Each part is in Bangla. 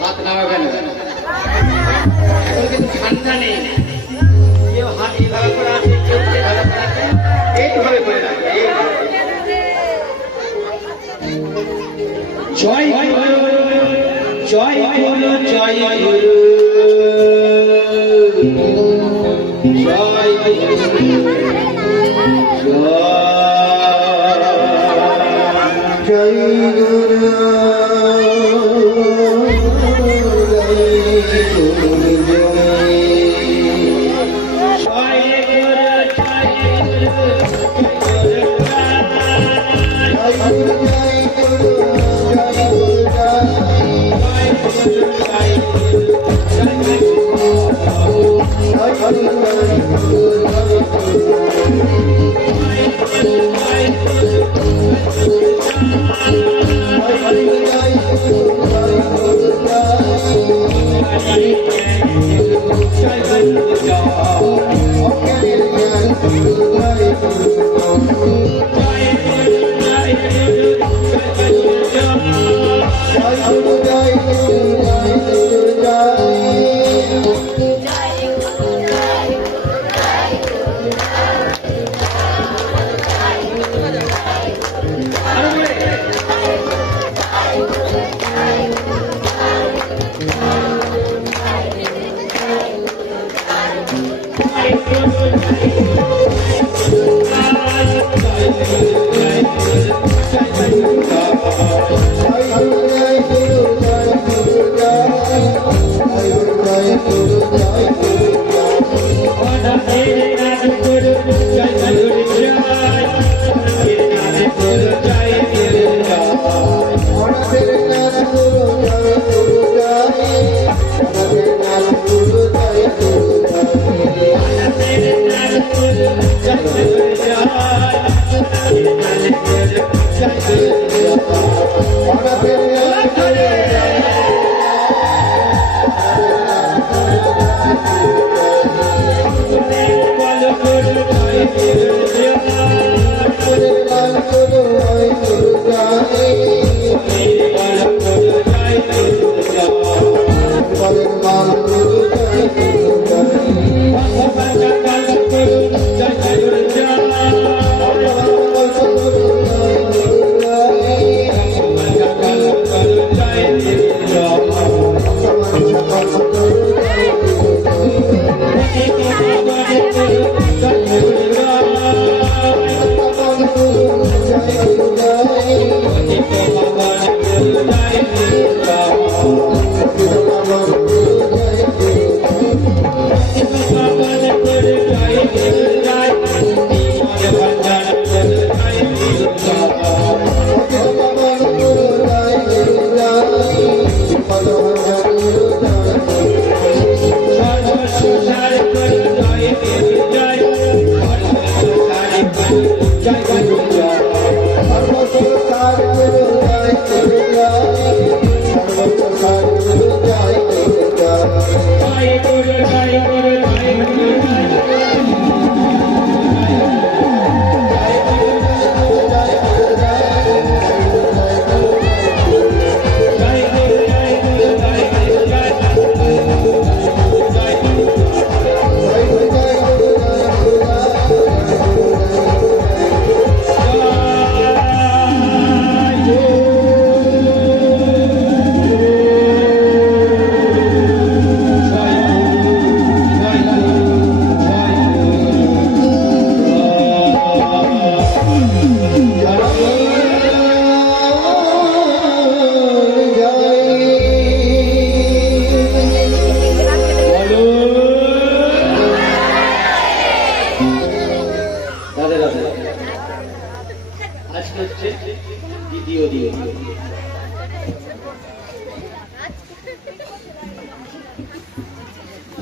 হাত নামাবেন এখন কিন্তু ঠান্ডা নেই কেউ হাত এইভাবে করে আছে কেউ এইভাবে করে আছে এইভাবে করে রাখবে জয় জয় গুরু জয় গুরু জয় জয় গুরু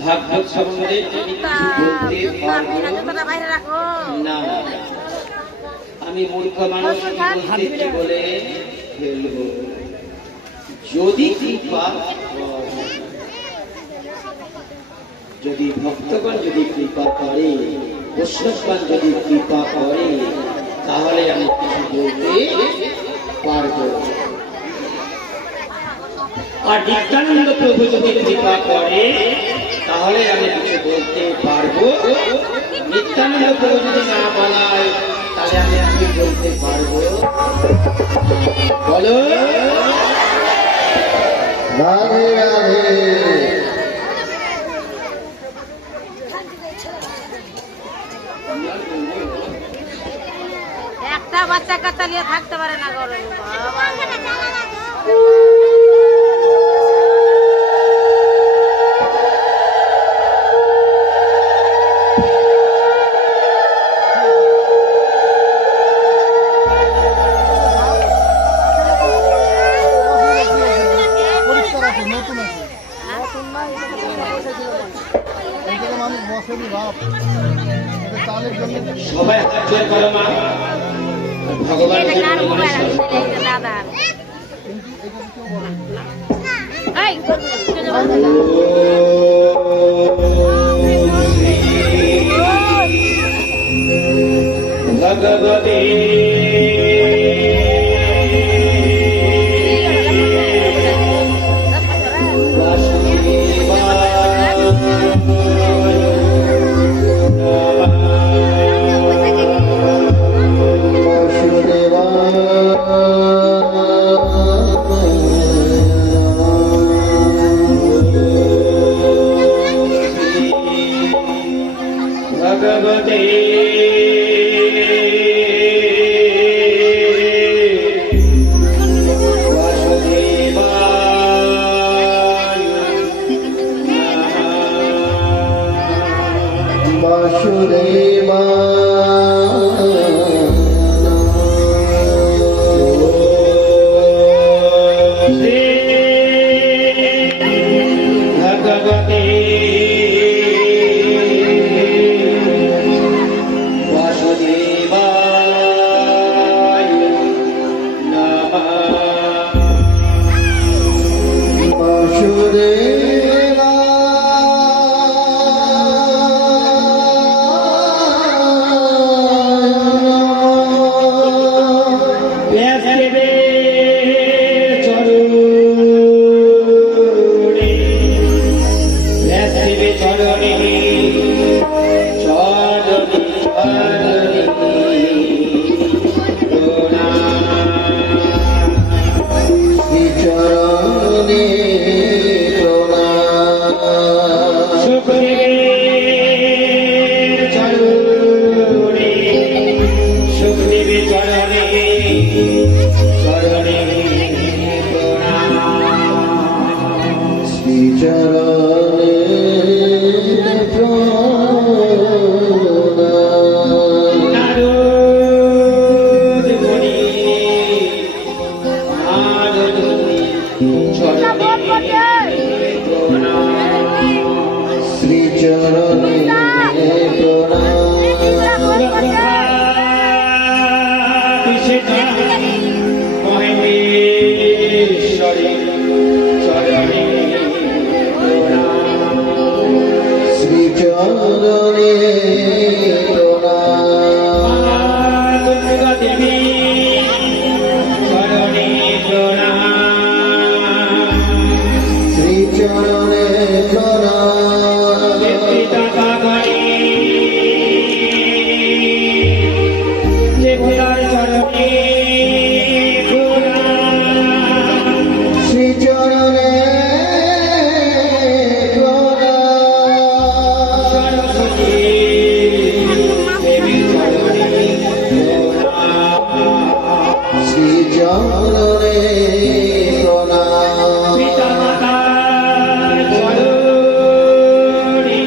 ভাগবত সম্বন্ধে না আমি মূর্খ মানুষ কি বলে ফেলবো যদি কৃপা যদি ভক্তগণ যদি কৃপা করে বৈষ্ণবগণ যদি কৃপা করে তাহলে আমি কিছু বলতে পারবো। আর নিত্যানন্দ প্রভু যদি কৃপা করে তাহলে আমি কিছু বলতে পারবো। নিত্যানন্দ প্রভু যদি না বলায় তাহলে আমি কি বলতে পারবো? বলো। রাধে রাধে। একটা বাচ্চা কাচ্চা নিয়ে থাকতে পারে না ঘরে বাবা। সবাই হাত জোর করো মা। ভগবান এটা কার মোবাইল আছে দাদা? এই ভগবতে ভগবতে বাসুদেবা ভগবতে বাসুদেবায় নমঃ। বাসুদেবা ব্যাসদেবের চরণে, ব্যাসদেবের চরণে, চরণে চরণে প্রণাম। শ্রীচরণে প্রণাম। সুখদেবের চরণে, সুখদেবের চরণে, চরণে প্রণাম। শ্রীচরণে প্রণাম। নারদ মুনি, নারদ মুনি, চরণে প্রণাম। শ্রীচরণে মহেশ্বরী চরণে প্রণাম। শ্রীচরণে প্রণাম। দুর্গা দেবী চরণে প্রণাম। শ্রীচরণে প্রণাম। পিতা গণে দেবতার চরণে প্রণাম। শ্রীচরণে প্রণাম। সরস্বতী দেবী চরণে প্রণাম। শ্রীচরণে প্রণাম। পিতা মাতার চরণে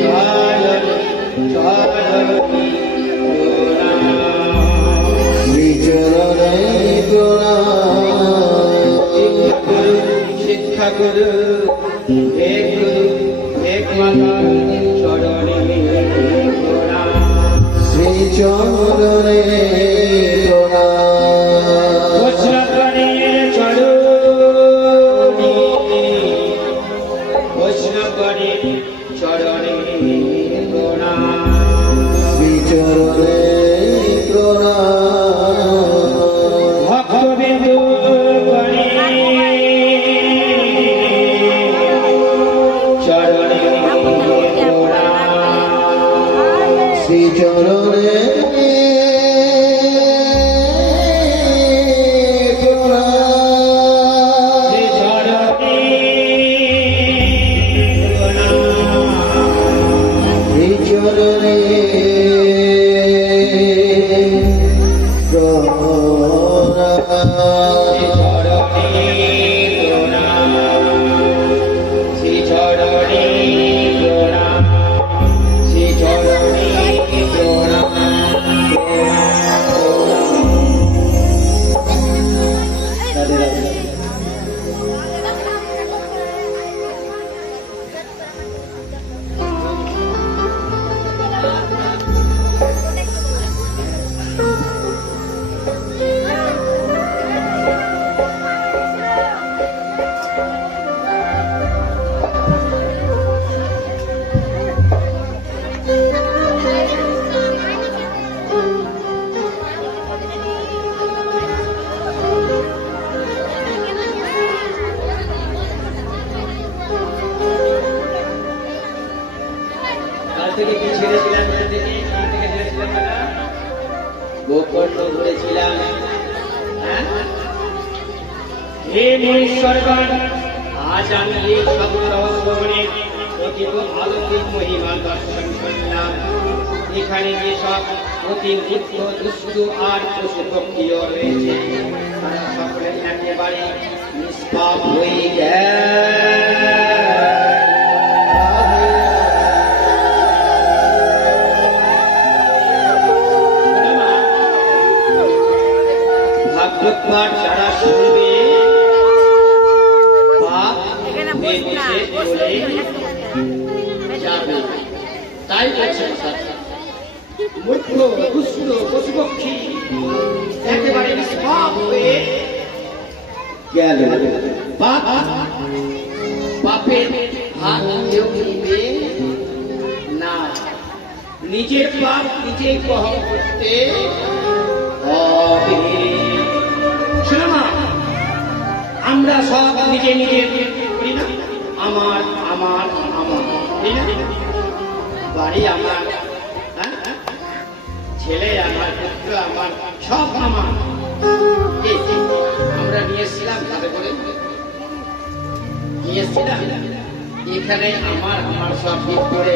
চরণে প্রণাম। শ্রীচরণে প্রণাম। শিক্ষা গুরু এক গুরু এক মাতার চরণে প্রণাম। শ্রীচরণে প্রণাম। বৈষ্ণবগণের চরণে, বৈষ্ণবগণের চরণে প্রণাম। শ্রীচরণে প্রণাম। ভক্তবিন্দু গণে কাল থেকে কি ছেড়েছিলাম? গোকর্ণ ঘুরেছিলাম। হ্যাঁ? হে মনীশ্বরগণ, আজ আমি এই সপ্তরহস্যবনে অতীব আলোকিত মহিমা দর্শন করলাম। এখানে যেসব অতি নিত্য দুষ্ট আর পশু পক্ষীও রয়েছে, তারা সকলে একেবারে নিষ্পাপ হয়ে ভাগবত যারা শুনবে পাপ এখানে বসবো না, বসে বসলে যাবে। তাই বলছে মূর্খ দুষ্ট পশুপক্ষী একেবারে নিষ্পাপ হয়ে গেল। পাপের হাত কেউ নিবে না। নিজের পাপ নিজেই বহন করতে হবে। শোনো না, আমরা সব নিজে নিজে করি না, আমার আমার আমার, তাই না? বাড়ি আমার, হ্যাঁ? ছেলে আমার, পুত্র আমার, সব আমার। আমরা নিয়ে এসেছিলাম তাদের করে নিয়ে এসেছিলাম, এখানে আমার আমার সব ঠিক করে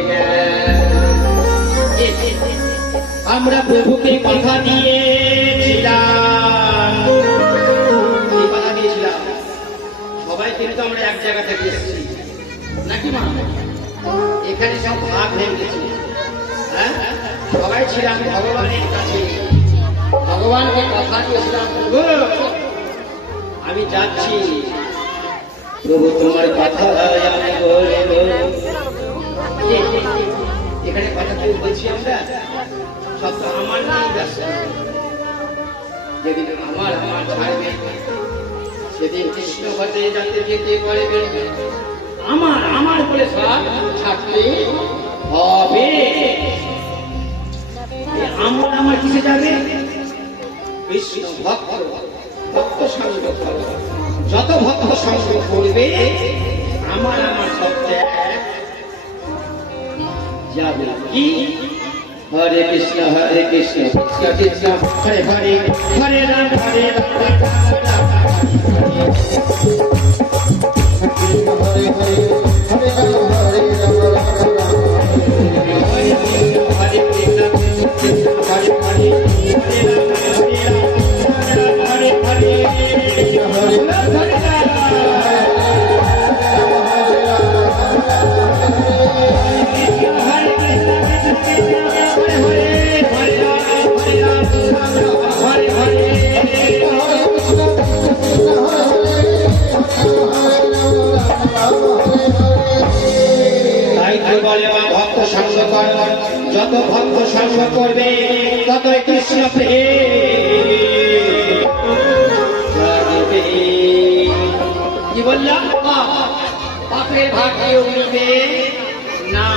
আমরা প্রভুকে কথা দিয়েছিলাম। কথা দিয়েছিলাম সবাই, কিন্তু আমরা এক জায়গা থেকে এসেছি নাকি মা? এখানে সব ভাগ হয়ে গেছে। হ্যাঁ, সবাই ছিলাম ভগবানের কাছে, ভগবানকে কথা দিয়েছিলাম, প্রভু আমি যাচ্ছি, প্রভু তোমার কথা আমি বলবো। এখানে কথা কেউ বলছি আমরা, সব তো আমার নিয়ে যাচ্ছে। যেদিন আমার আমার ছাড়বে, সেদিন কৃষ্ণ ঘটে যাতে যেতে পারবে। আমার আমার বলে সব ছাড়তে হবে। আমার আমার কিসে যাবে? কৃষ্ণ ভক্ত, ভক্ত সঙ্গ করো। যত ভক্ত সঙ্গ করবে, আমার আমার সব যাবে। কি হরে কৃষ্ণ কৃষ্ণ কৃষ্ণ হরে হরে, হরে রাম হরে রাম, হরে হরে হরে রাম হরে রাম, হরে কৃষ্ণ কৃষ্ণ হরে হরে, হরে রাম হরে রাম, হরে হরে হরে হরে ভক্ত সঙ্গ কর, যত ভক্ত সঙ্গ করবে ততই কৃষ্ণ কি বললাম? পাপের ভাগ কেউ নিবে না।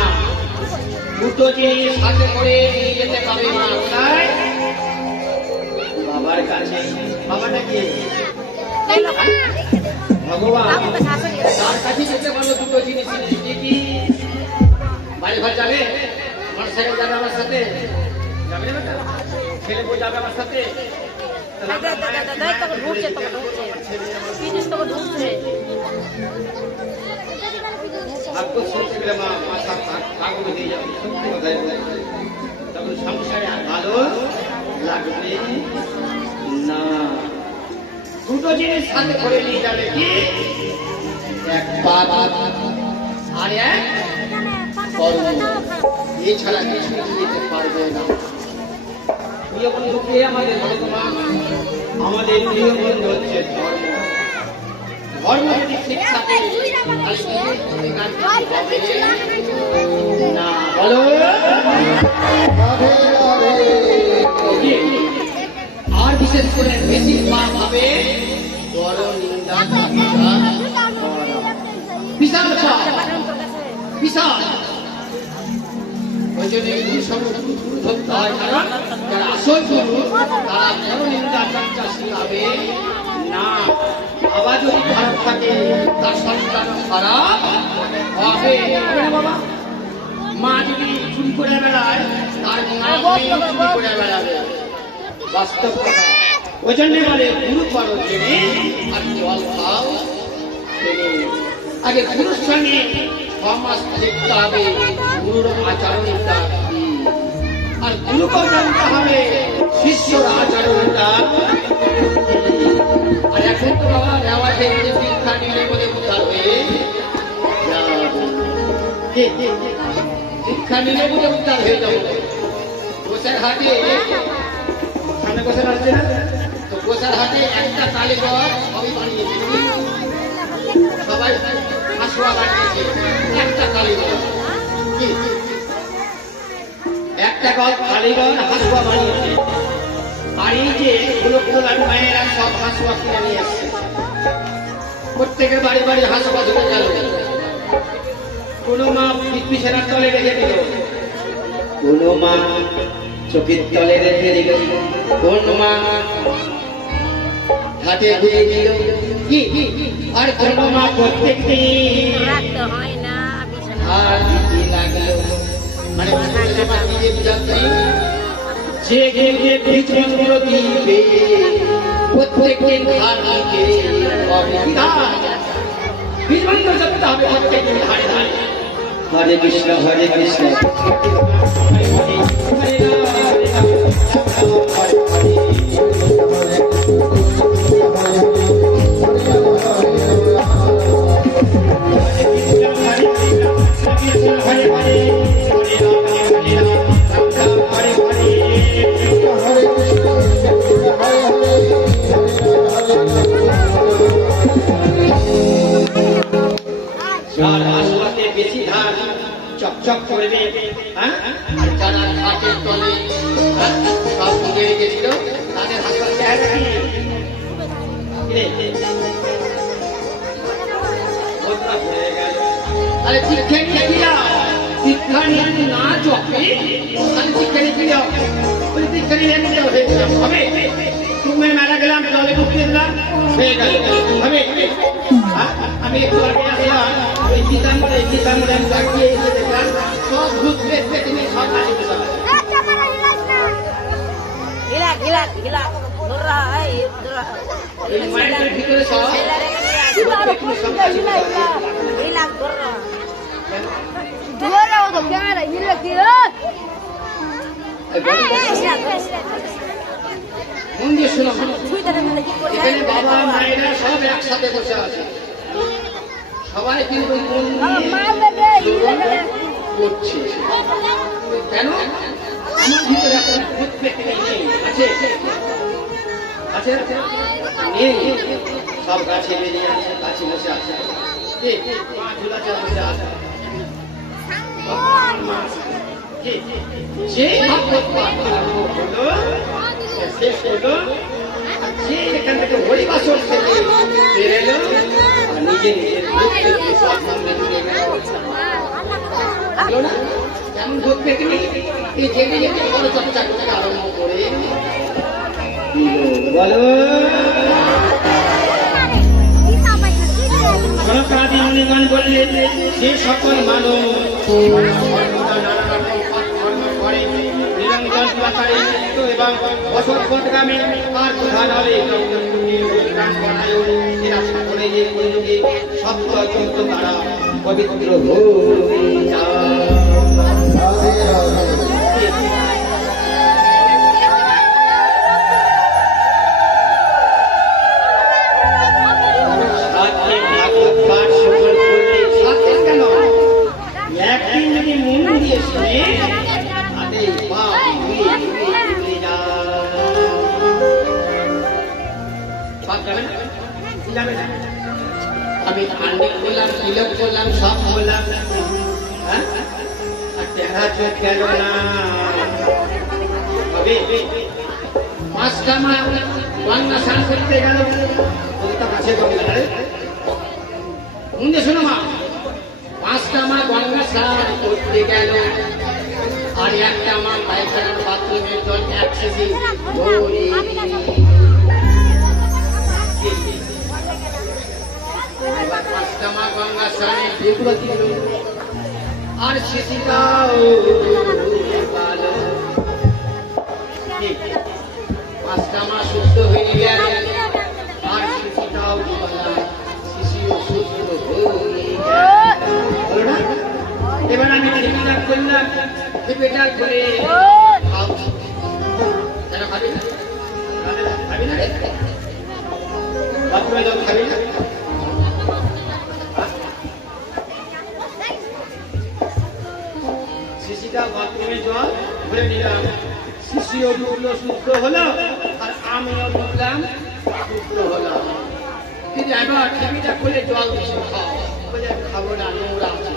দুটো জিনিস হাতে করে নিয়ে যেতে পারবে না। তাই বাবার কাছে, বাবাটা কে? ভগবান। তার কাছে যেতে পারলো দুটো জিনিস। কি? বাড়ি ঘর যাবে, আমার ছেলে যাবে আমার সাথে, যাবে না? ছেলে বই যাবে আমার সাথে। শুনতে গেলে মা মাথা পাগল হয়ে যাবে। সত্যি কথাই বলে, তখন সংসারে ভালো লাগবে। জিনিস হাতে করে নিয়ে যাবে কি এক পাপ আর এক কর্ম, এছাড়া কিছু যেতে পারবে না। প্রিয় বন্ধুকে আমাদের বলে তোমা, আমাদের প্রিয় বন্ধু হচ্ছে ধর্ম। ধর্ম যদি ঠিক থাকে না, বলো আর বিশেষ করে বেশি পাপ হবে বড় নিন্দা, বিশাল পাপ, বিশাল। ওই জন্য এই সমস্ত গুরু ধরতে হয়, কারণ যারা আসল গুরু তারা বড় নিন্দা চর্চা শিখাবে না। আবার যদি খারাপ থাকে তার সন্তান খারাপ হবে না। বাবা মা যদি চুরি করে বেড়ায় তার চুরি করে বেড়াবে, বাস্তব কথা। ওই জন্য বলে গুরু করো জেনে আর জল খাও জেনে। আগে গুরুর সঙ্গে সমাজ দেখতে হবে গুরুর আচরণটা কি, আর গুরুকেও জানতে হবে শিষ্যর আচরণটা কি। আর এখন তো বাবা নেওয়া থেকে দীক্ষা নিলে বলে উদ্ধার হয়ে যাবে, দীক্ষা নিলে বলে উদ্ধার হয়ে যাবে। গোসার হাটে সামনে গোসার আসছে না তো, গোসার হাটে একটা কালীঘর সবই বানিয়েছে, সবাই হাসুয়া বানিয়েছে একটা কালীঘর, একটা কালীঘর হাসুয়া বানিয়েছে। আর এই যে গোলকোলার মায়েরা সব হাসুয়া কিনে নিয়ে আসছে, প্রত্যেকের বাড়ি বাড়ি হাসুয়া ধরে গেল। কোনো মা বিছানার তলে রেখে দিল, কোনো মা চোখের তলে রেখে দিল, কোন মা হাতে দিয়ে দিল কি, আর কোন মা প্রত্যেক দিন রাখতে হয় না বিছানা। আর দিতে লাগলো। মানে নিজে বুঝাচ্ছি যে বীজগুলো দিবে প্রত্যেক দিন ধার দিতে হবে, বীজমন্ত্র জপতে হবে প্রত্যেক দিন ধারে ধারে। হরে কৃষ্ণ হরে কৃষ্ণ বেশি ধার চকচক করবে, হ্যাঁ, আর যারা ঘাটের তলে সব বুঝে গেছিল তাদের হাসপাতাল চেহারা কি হয়ে গেল। তাহলে শিক্ষা নিয়ে কি যাও, শিক্ষা নিয়ে না চকে তাহলে শিক্ষা নিয়ে কি যাও, বলে শিক্ষা নিয়ে হবে। তুমি মারা গেলাম জলে ঢুকিয়ে দিলাম হয়ে গেল হবে। আমি একটু আগে আসলাম ওই চিতামরে আমি লাগিয়ে এসে দেখলাম সব ভূত পেতে নিয়ে সব নাচতে সবাই। এই মায়ের ভিতরে সব মন দিয়ে শোনো, এখানে বাবা মায়েরা সব একসাথে বসে আছে, সবাই কিন্তু মন দিয়ে করছে। কেন আমার ভিতরে এখন ভূত পেতে নেই, আছে আছে নেই, সব গাছে বেরিয়ে আছে, গাছে বসে আছে, মা ঝুলাতে বসে আছে, যে ভাগবত পাঠ আরম্ভ হলো শেষ হলো, যে এখান থেকে হরিবাসর থেকে বেরেলো আর নিজে নিজের সব মন্দিরে জুড়ে গেল না। কেমন ভোগ পেতনি এই যেতে যেতে বড় চর্চা করতে আরম্ভ করে বলো। সনকাদি মুনিগণ বললেন, যে সকল মানব নানা রকম কর্ম করে নিরঞ্জন পাতারে মুক্ত এবং অসৎপথগামী আর প্রধানলে এরা সকলে যে কলিযুগে সত্য অত্যন্ত তারা পবিত্র হয়ে যায়। যাবে না? যাবে না। আমি পান্ডিত বললাম, তিলক করলাম, সব বললাম, হ্যাঁ? আর টেহা চোখ গেল না। তবে 5টা মা গঙ্গা স্নান করতে গেল, ওটা কাছে গঙ্গা না রে। শুনতে শোনো মা, 5টা মা গঙ্গা স্নান করতে গেল, আর একটা মা পায়খানার বাথরুমের জল 1 কেজি ভরে। এবার 5টা মা গঙ্গা স্নানে ডুবলো দিল, আর শিশিটাও ভালো। 5টা মা সুস্থ হয়ে গেল, আর শিশিটাও ভালো, শিশিও সুস্থ হয়ে গেল। এবার আমি টিপিটা করলাম, টিপিটা করে কেন খাবি না? খাবি না? বাথরুমে জল খাবি না? শিশিটা বাথরুমে জল ভরে নিলাম, শিশিও ডুবলো, সুস্থ হলো, আর আমিও ডুবলাম, সুস্থ হলাম। কিন্তু এবার টিপিটা খুলে জল দিচ্ছে, খাবো না, নোংরা আছে।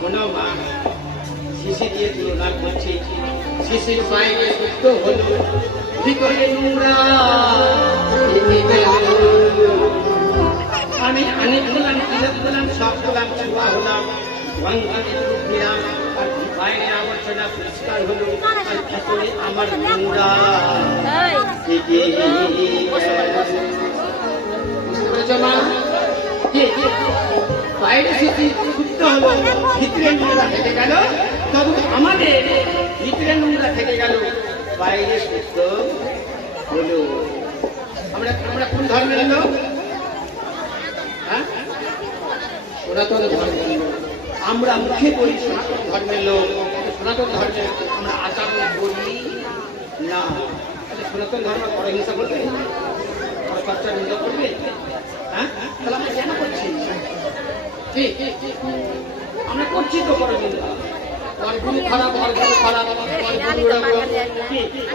কোনো মা শিশি দিয়ে তুলনা করছে, শিশির বাইরে সুস্থ হলো, ভিতরে নোংরা থেকে গেল। আমি অনেক হলাম, তিলক হলাম, সব হলাম, ছোঁয়া হলাম, গঙ্গাতে ডুব দিলাম, আর বাইরে আবর্জনা পরিষ্কার হলো, আর ভিতরে আমার নোংরা থেকে গেল। বুঝতে পেরেছ মা? বাইরে শিশি সুস্থ হলো, ভিতরে নোংরা থেকে গেল, তবু আমাদের ভিতরে নোংরা থেকে গেল, বাইরে সুস্থ হলো। আমরা কোন ধর্মের লোক? হ্যাঁ, সনাতন ধর্মের লোক। আমরা মুখে বলি সনাতন ধর্মের লোক, সনাতন ধর্মের আমরা আচরণ করি না। সনাতন ধর্ম পরহিংসা করবে, পরচর্চা নিন্দা করবে? হ্যাঁ, তাহলে আমরা কেন করছি? ঠিক, আমরা করছি তো পরনিন্দা। অর্গুণ খারাপ, অর্গুণ খারাপ,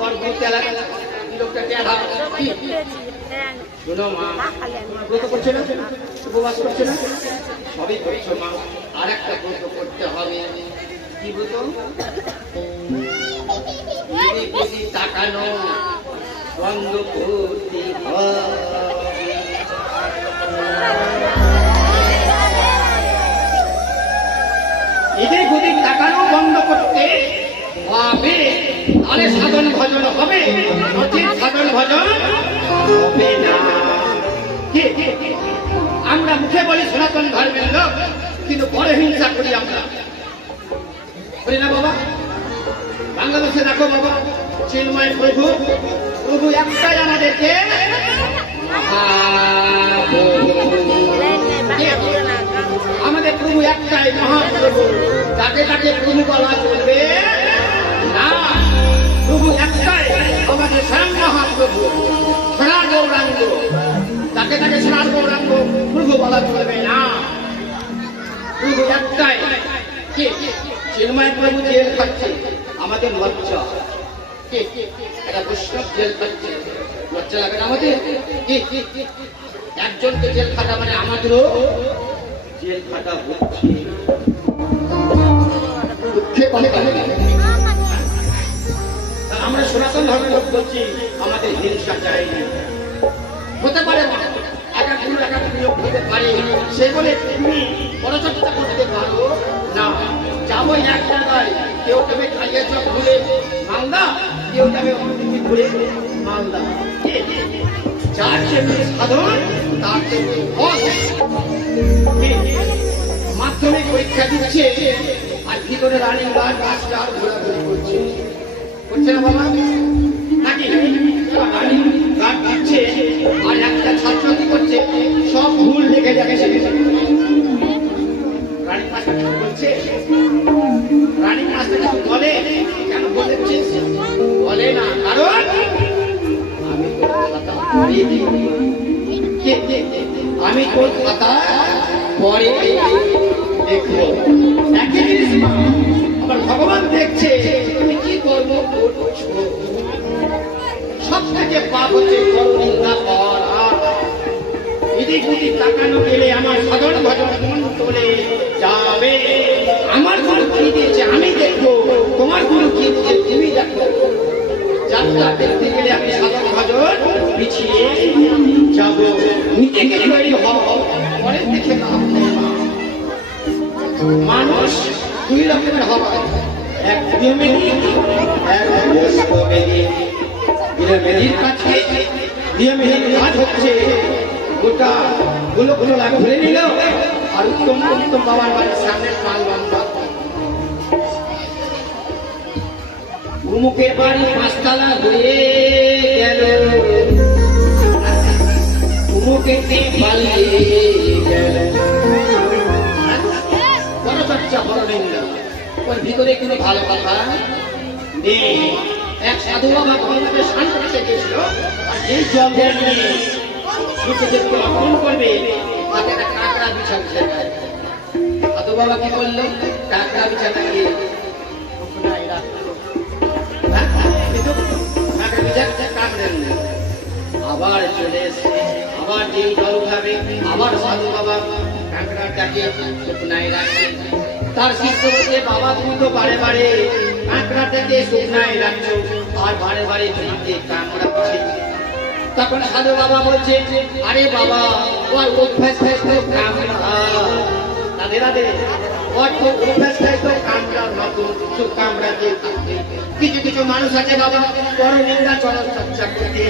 অর্গুণ তেলা, লোকটা টেढ़া। শোনো মা, ব্রত করছে না, উপবাস করছে না, সবই করছো মা। আর একটা ব্রত করতে হবে। কি ব্রত? তাকানো বন্ধ করতে হবে। এদের গতি তাকানো বন্ধ করতে হবে, তাহলে সাধন ভজন হবে, নচিত সাধন ভজন হবে না। আমরা মুখে বলি সনাতন ধর্মের লোক, কিন্তু পরহিংসা করি আমরা, করি না বাবা? বাংলাদেশে দেখো বাবা, চিন্ময় প্রভু, প্রভু একটাই আমাদেরকে আমাদের প্রভু একটাই মহাপ্রভু, তাকে তাকে প্রভু বলা চলবে না। প্রভু একটাই আমাদের স্বয়ং মহাপ্রভু, সোনার গৌরাঙ্গ, তাকে তাকে সোনার গৌরাঙ্গ প্রভু বলা চলবে না। প্রভু একটাই। কে? চিন্ময় প্রভু জেল খাচ্ছে, আমাদের লজ্জা। কে? একটা বৈষ্ণব জেল খাচ্ছে, লজ্জা লাগে না আমাদের? একজনকে জেল খাটা মানে আমাদেরও জেল খাটা হচ্ছে। আমরা সনাতন ধর্মের লোক বলছি আমাদের হিংসা চাই না। হতে পারে একাধিক নিয়োগ হতে পারে, সে বলে তুমি পরচর্চা করতে পারো না। যাবো এক জায়গায়, কেউ যাবে কালিয়াচক ঘুরে মালদা, কেউ যাবে ঘুরে মালদা। যার যেমনি সাধন তার তেমনি ফল। মাধ্যমিক পরীক্ষা দিচ্ছে, আর ভিতরে রানিং গার্ড মাস্টার ঘোরাঘুরি করছে, করছে না বাবা? নাকি রানিং গার্ড দিচ্ছে, আর একটা ছাত্র কি করছে, সব ভুল লিখে দেখে শিখেছে। রানিং মাস্টার বলছে, রানিং মাস্টার কিছু বলে কেন বলেছিস? বলে না, কারণ আমি তোর খাতা পড়ে দিই, আমি তোর খাতা পরে দেখবো। একই জিনিস মা, আবার ভগবান দেখছে তুমি কি কর্ম করছো। সব থেকে পাপ হচ্ছে পরনিন্দা করা। এদিক ওদিক তাকানো গেলে আমার সাধারণ ভজন মন চলে যাবে। আমার গুরু কি দিয়েছে আমি দেখবো, তোমার গুরু কি দিয়েছে তুমি দেখো। যাত্রা দেখতে গেলে আমি সাধারণ ভজন পিছিয়ে যাবো। নিজেকে তৈরি হব, পরে দেখে লাভ নেই। মানুষ দুই রকমের হবে, এক গৃহমেধি, এক বয়স্ক মেধি। গৃহমেধির কাছে গৃহমেধির কাজ হচ্ছে গোটা গুলো লাভ ধরে নিল আর উত্তম উত্তম বাবার বাড়ির সামনে মাল বান্ধব। উমুকের বাড়ি পাঁচতলা হয়ে গেল, উমুকের পালিয়ে গেল। বড় চর্চা বড় নিন্দা, ওর ভিতরে কোনো ভালো কথা নেই। এক সাধু বাবা গঙ্গাতে স্নান করতে গেছিল, আর যেই জল নিয়ে সূর্যদেবকে অর্পণ করবে তাতে একটা কাঁকড়া বিছা বিছা যায়। সাধু বাবা কি করলো, কাঁকড়া বিছাটাকে আবার চলে এসে আবার যেই জল খাবে আবার সাধু বাবা কাঁকড়াটাকে শুকনায় রাখছে। তার শিষ্য বলছে, বাবা তুমি তো বারে বারে কাঁকড়াটাকে শুকনায় রাখছো আর বারে বারে জমিতে কাঁকড়া পিছিয়ে। তখন সাধু বাবা বলছে, আরে বাবা ওর অভ্যাস তো কাঁকড়া, রাধে রাধে, ওর তো অভ্যাসটাই তো কাঁকড়ার মতো কিছু কামড়া দিয়ে থাকবে। কিছু কিছু মানুষ আছে বাবা বড় নিন্দা চর্চা করতে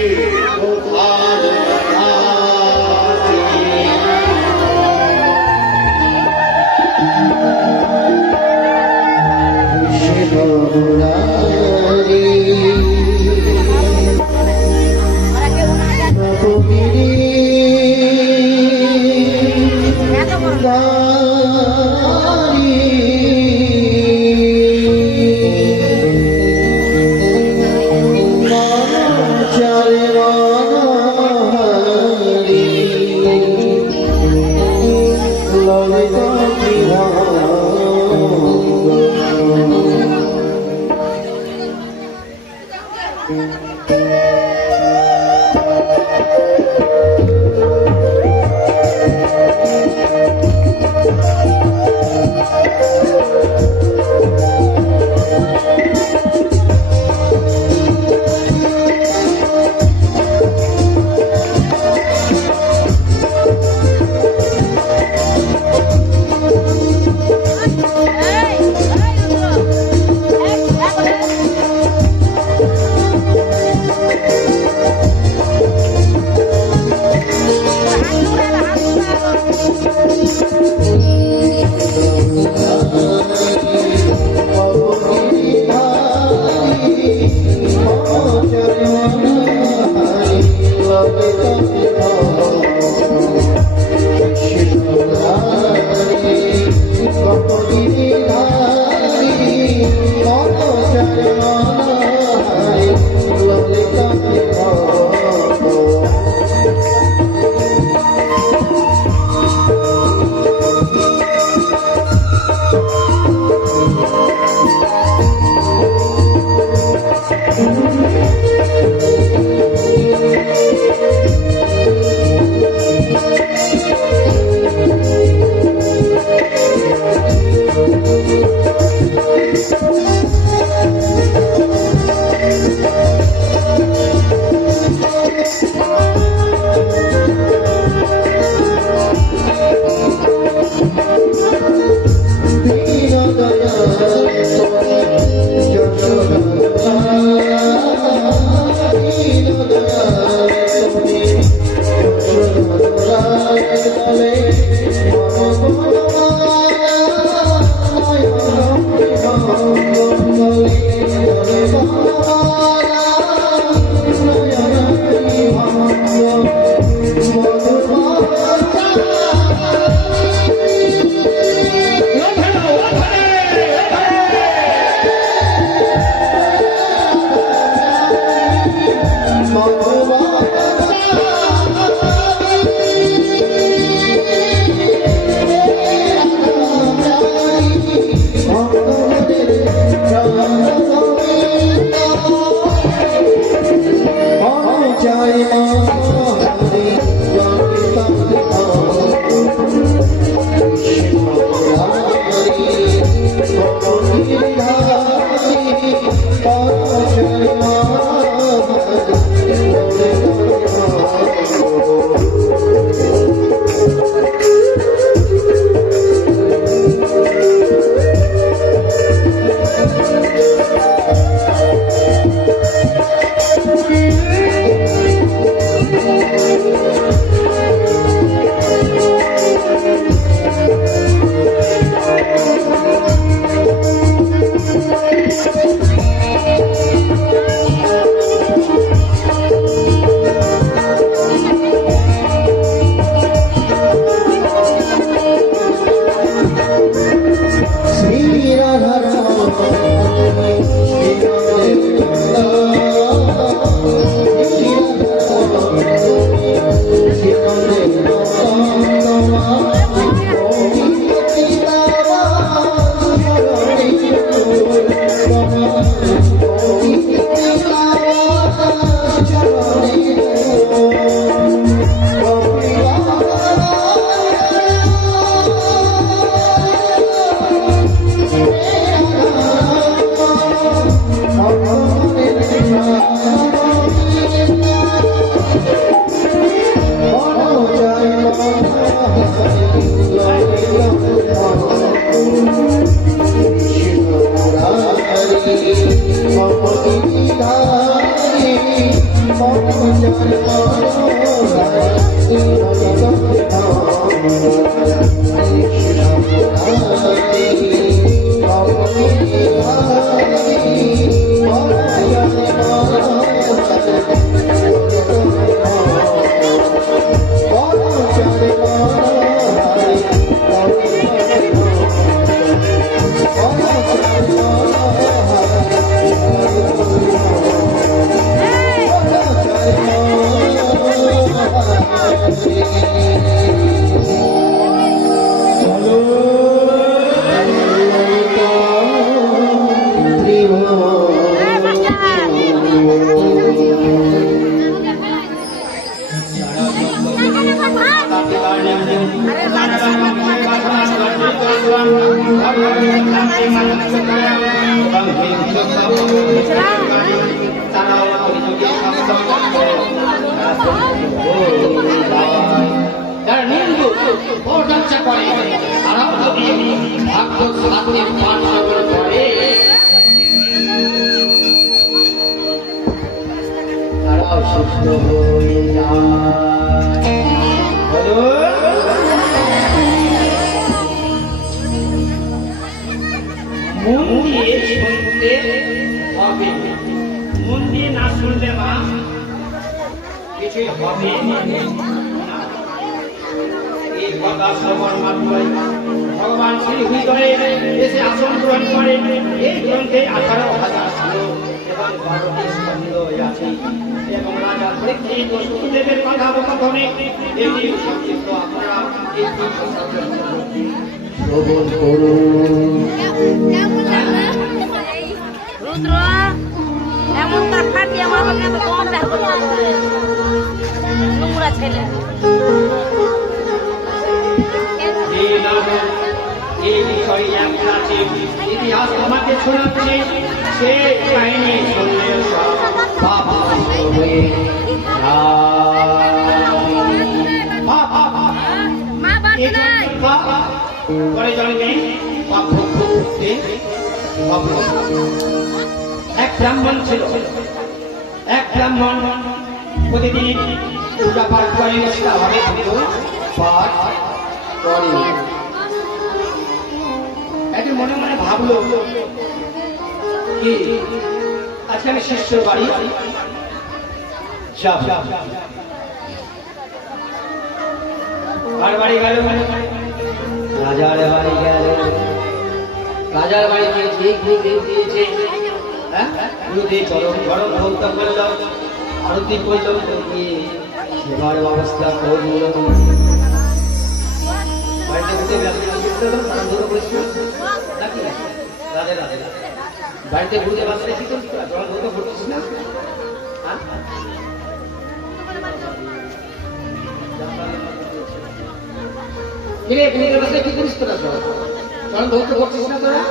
যারা নিন্দু প্রশংসা করে তারাও যদি ভাগ্য সাথে পাঠ করে তারাও সুস্থ হয়ে যায়। মন দিয়ে শুনতে হবে, মন দিয়ে না শুনলে মা কিছুই হবে না। এই কথা শ্রবণ মাত্রই ভগবান শ্রী হৃদয়ে এসে আসন গ্রহণ করেন। এই গ্রন্থে 18,000 শ্লোক এবং 12টি স্কন্ধ আছে এবং রাজা পরীক্ষিত ও সুখদেবের কথা কথনে এটি সংক্ষিপ্ত আপনারা এই শ্রবণ করুন। রুদ্র এমন তার ফাটি আমার বাবা তো কম দেখ নোংরা ছেলে এই বিষয়ে একটা আছে ইতিহাস আমাকে শোনাচ্ছে, সে কাহিনী শুনলে সব পাপ হয়ে মা বাড়ি নাই পরে জন্মে পাপ করতে এক ব্রাহ্মণ ছিল। এক ব্রাহ্মণ প্রতিদিন পূজা পাঠ করে নিষ্ঠাভাবে পাঠ করে। একদিন মনে মনে ভাবলো কি আজকে আমি শিষ্যর বাড়ি যাব। কার বাড়ি গেল? রাজার বাড়ি গেল। রাজার বাড়িতে দিয়েছে চরম গরম ভক্ত করল, আরতি করল, সেবার ব্যবস্থা করল। বাড়িতে ঘুরে বাঁচলে কি করছিস? জল ভোগ করছিস না? কিরে ঘুরে বাঁচলে কি করিস তোরা? জল ভোগ করছিস না তোরা?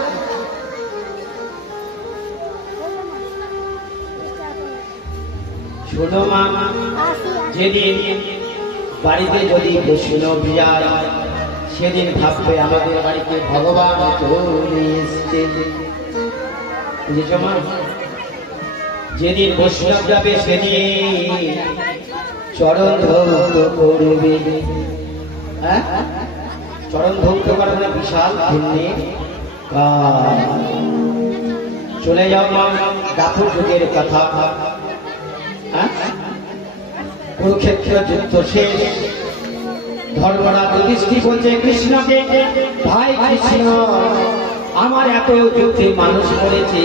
শোনো মা, যেদিন বাড়িতে যদি বৈষ্ণব যায় সেদিন ভাববে আমাদের বাড়িতে ভগবান চলে এসছে। বুঝেছ মা? যেদিন বৈষ্ণব যাবে সেদিন চরণ ধৌত করবে। হ্যাঁ, চরণ ধৌত করা মানে বিশাল পুণ্যের কাজ। চলে যাও মা, দাপুর যুগের কথা। কুরুক্ষেত্র যুদ্ধ শেষ। ধর্মরাজ যুধিষ্ঠির বলছে কৃষ্ণকে, ভাই কৃষ্ণ, আমার এত যুদ্ধে মানুষ করেছে,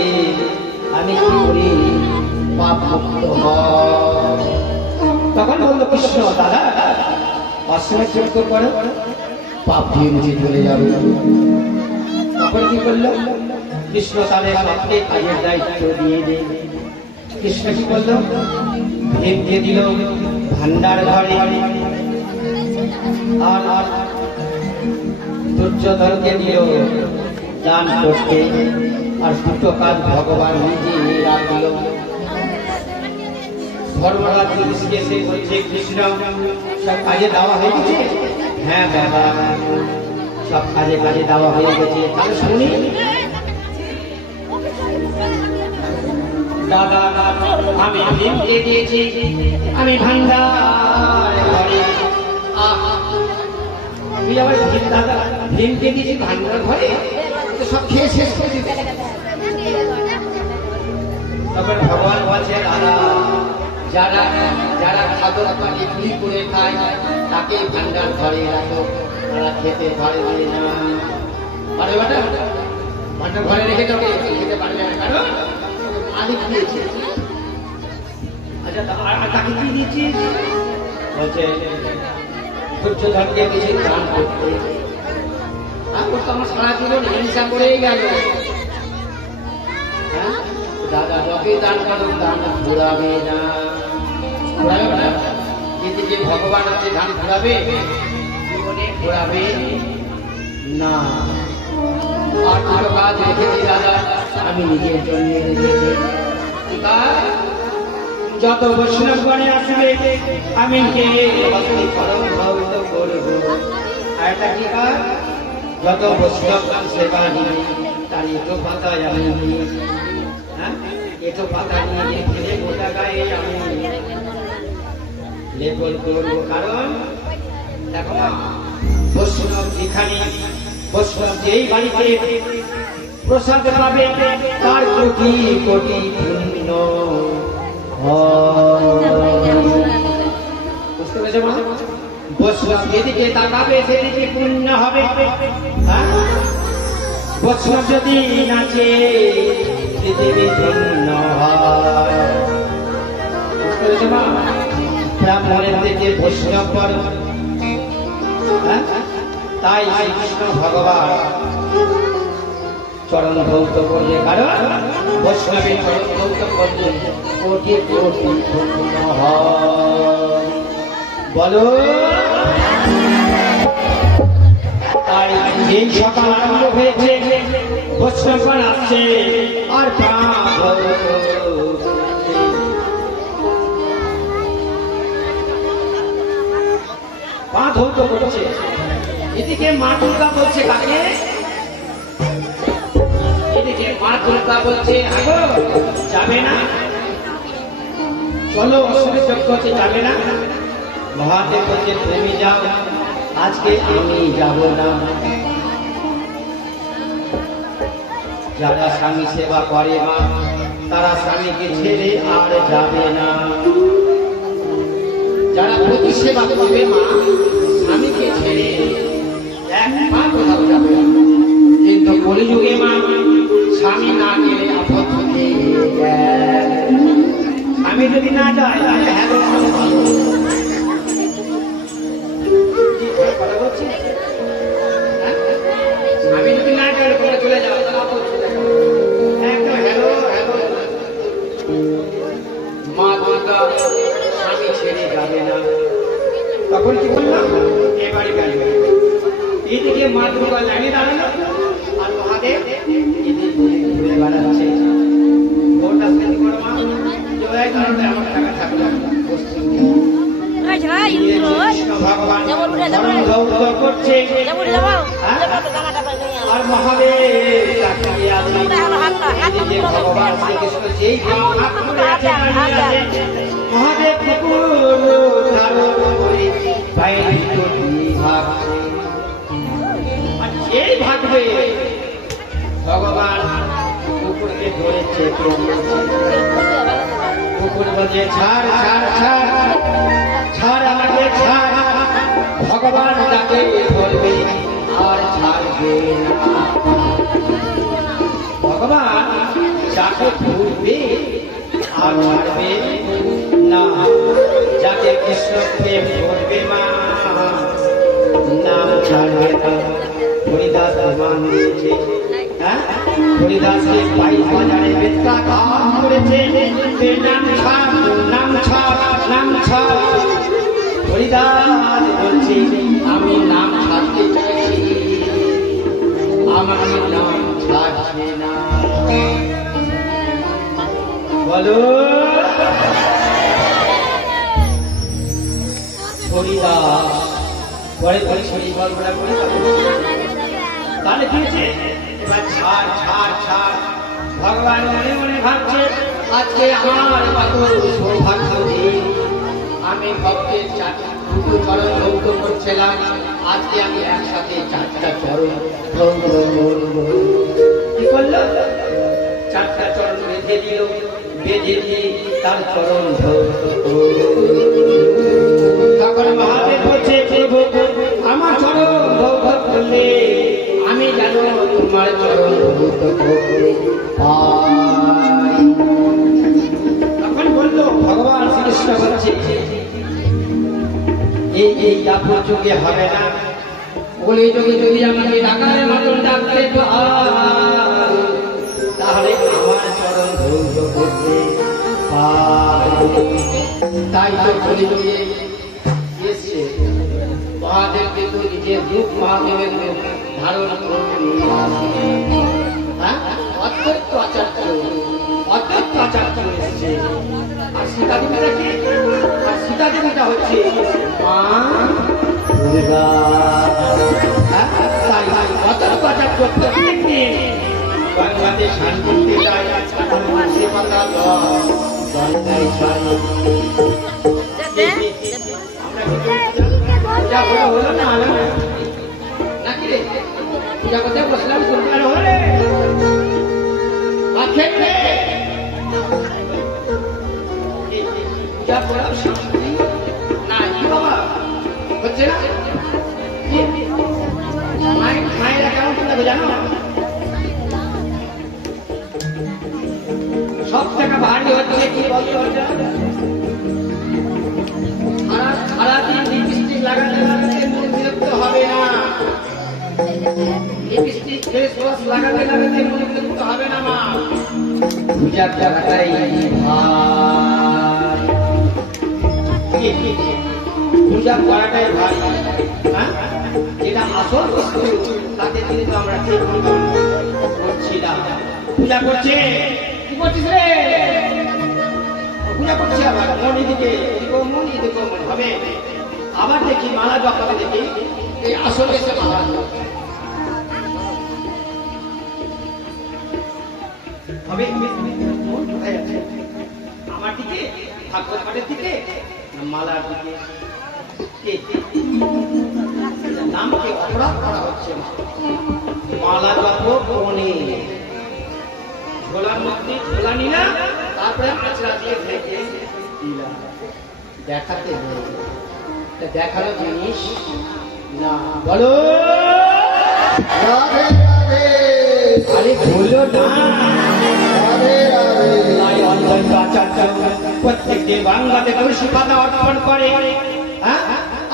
আমি কি করি পাপ মুক্ত হব? তখন বললো কৃষ্ণ, দাদা অশ্বমেধ যজ্ঞ করো, পাপ দিয়ে মুছে চলে যাবে। তখন কি করলো? কৃষ্ণ তাদের সবকে কাজের দায়িত্ব দিয়ে দেয়। কৃষ্ণ কি করলো? ভেঙে দিল ভান্ডার ঘরে, আর দুর্যোধনকে দিল দান করতে, আর দুটো কাজ ভগবান নিজে রাখল। ধর্মরাজ এসে বলছে কৃষ্ণ, সব কাজে দেওয়া হয়ে গেছে? হ্যাঁ বাবা, সব কাজে কাজে দেওয়া হয়ে গেছে। তাহলে শুনি। দাদা আমি ভীমকে দিয়েছি, আমি ভান্ডার ঘরে। আহা, তুই আবার ভীম দাদা ভীমকে দিয়েছি ভান্ডার ঘরে, তো সব খেয়ে শেষ করে দিবে। তখন ভগবান বলছে দাদা যারা যারা খাদর পানি চুরি করে খায় তাকে ভান্ডার ঘরে রাখো, তারা খেতে পারবে না। পারবে না, ভান্ডার ঘরে রেখে তোকে খেতে পারবে না, কারণ মালিক দিয়েছে। আচ্ছা আর তাকে কি দিয়েছিস? বলছে দুর্যোধনকে কিছু দান করতে। আর তো আমার সারা জীবন হিংসা করেই গেল। হ্যাঁ দাদা যতই দান করো দান ঘুরাবে না, ঘুরাবে না। কিন্তু যে ভগবান আছে ধান ঘুরাবে, জীবনে ঘুরাবে না। আর দুটো কাজ রেখেছি দাদা, আমি নিজের জন্য রেখেছি। যত বৈষ্ণবগণে আসবে আমি করব। আর এটা কি কাজ? যত বৈষ্ণবগণ সেবা নিয়ে তার একটু পাতা আমি একটু পাতা নিয়ে ফেলে গোটা গায়ে আমি লেপন করবো। কারণ দেখো না, বৈষ্ণব যেখানে বৈষ্ণব যেই বাড়িতে প্রসাদ পাবে তার কোটি কোটি পুণ্য। বুঝতে পেরেছো মা? বৈষ্ণব যেদিকে তাকাবে সেদিকে পুণ্য হবে। বৈষ্ণব যদি নাচে পৃথিবী পুণ্য হয়। বুঝতে পেরেছো মা? ব্রাহ্মণের দিকে বৈষ্ণব বড়, তাই শ্রীকৃষ্ণ ভগবান চরণ ধৌত করলে, কারণ বৈষ্ণবের চরণ ধৌত করলে কোটি কোটি পুণ্য হয়। বলো তাই এই সকাল আরম্ভ হয়েছে, বৈষ্ণবগণ আসছে আর পা ধৌত করছে। এদিকে মা দুর্গা বলছে কাকে? এদিকে মা দুর্গা বলছে আগো যাবে না, চলো অসুরের যজ্ঞ হচ্ছে, যাবে না। মহাদেব বলছে তুমি যাও, আজকে আমি যাব না। যারা স্বামী সেবা করে মা তারা স্বামীকে ছেড়ে আর যাবে না। যারা প্রতি সেবা করবে মা স্বামীকে ছেড়ে এক পা কোথাও যাবে না। কিন্তু কলিযুগে মা স্বামী না গেলে আপদ থেকে স্বামী যদি না যায় তাহলে হ্যাঁ ভালো। স্বামী যদি না যায় তোমরা চলে যাও, একদম হ্যালো হ্যালো। মা দুর্গা স্বামী ছেড়ে যাবে না। তখন কি বললাম? এবারে গেল এদিকে মা দুর্গা লাইনে দাঁড়ালো আর মহাদেব এদিকে ঘুরে বেড়াচ্ছে। ওটা স্থিতি করো মা, জয় কারণে আমার টাকা থাকলো ভগবান করছে। আর মহাদেব ভগবান শ্রীকৃষ্ণ যেই মহাদেব যেই ভাগবে ভগবান কুকুরকে ধরেছে। কুকুর বলছে ছাড় ছাড় ছাড় ছাড় আমাকে ছাড়। ভগবান তাকে ধরবে আর ছাড়বে না। ভগবান যাকে ধরবে আর ছাড়বে না। যাকে কৃষ্ণ প্রেম করবে মা নাম ছাড়বে না। হরিদাস প্রমাণ দিয়েছে। হরিদাসকে 22 বাজারে বেত্রাঘাত করেছে। নাম ছাড় নাম ছাড় নাম ছাড়। হরিদাস বলছে আমি নাম ছাড়তে চাইছি, আমার নাম ছাড়ছে না। বলো হরিদাস পরে পরে শরীর বলবলা করে তাহলে কি হয়েছে? এবার ছাড় ছাড় ছাড়। ভগবান মনে মনে ভাবছে আজকে আমার কত সৌভাগ্য দিন, আমি ভক্তের দুটো চরণ ধৌত করছিলাম, আজকে আমি একসাথে চারটা চরণ কি করলো, চারটা চরণ বেঁধে দিল, বেঁধে দিয়ে তার চরণ ধৌত। তখন মহাদেব বলছে, প্রভু আমার চরণ ধৌত করলে আমি জানো তোমার চরণ ধৌত করলে পাই। তখন বললো ভগবান শ্রীকৃষ্ণ বলছে, এই দাপুর যুগে হবে না, বলে যুগে যদি আমাকে ডাকারের মতন ডাকতে তাহলে আমার চরণ ধৌত করতে পাই। তাই তো বলে যুগে এসছে মহাদেব কিন্তু নিজের রূপ মহাদেবের রূপ ধারণ করতে অত্যন্ত আচার্য এসছে। আর সীতা দেবীটা কি? আর সীতা দেবীটা হচ্ছে মা দুর্গা। তাই অত্যন্ত আচার্য প্রত্যেক দিন গঙ্গাতে স্নান করতে যায়, তুলসী পাতা গঙ্গায় স্নান। পূজা হলো না, হলো না নাকি রে? পূজা করতে বসলাম, শুনতে হলো রে পূজা করার শান্তি না কি বাবা হচ্ছে না? মায়েরা কেমন পূজা জানো? সব থেকে ভারী হচ্ছে কি বলতে হচ্ছে, সারাদিন লিপস্টিক লাগাতে লাগাতে মন বিরক্ত হবে না, লিপস্টিক ফেস ওয়াশ লাগাতে লাগাতে মন বিরক্ত হবে না মা। পূজা করাটাই পূজা করাটাই ভারী। হ্যাঁ, যেটা আসল বস্তু তাকে কিন্তু আমরা ঠিক করছি না। পূজা করছে কি করছিস রে? পূজা করছে আবার মন এদিকে মন এদিকে মন হবে। আবার দেখি মালা জপাতে দেখি এই আসল এসে মালা হবে। মন কোথায় যাচ্ছে? আমার দিকে, ভাগবত পাঠের দিকে, মালার দিকে? নামকে অপরাধ করা হচ্ছে। মালা জপ কোণে ঝোলার মধ্যে ঝোলা নিলাম, তারপরে আঁচড়া দিয়ে ঢেকে দিলাম। দেখাতে দেখানো জিনিস না, বলো আরে বলো না। প্রত্যেক দিন বাংলাতে তুলসী পাতা অর্পণ করে,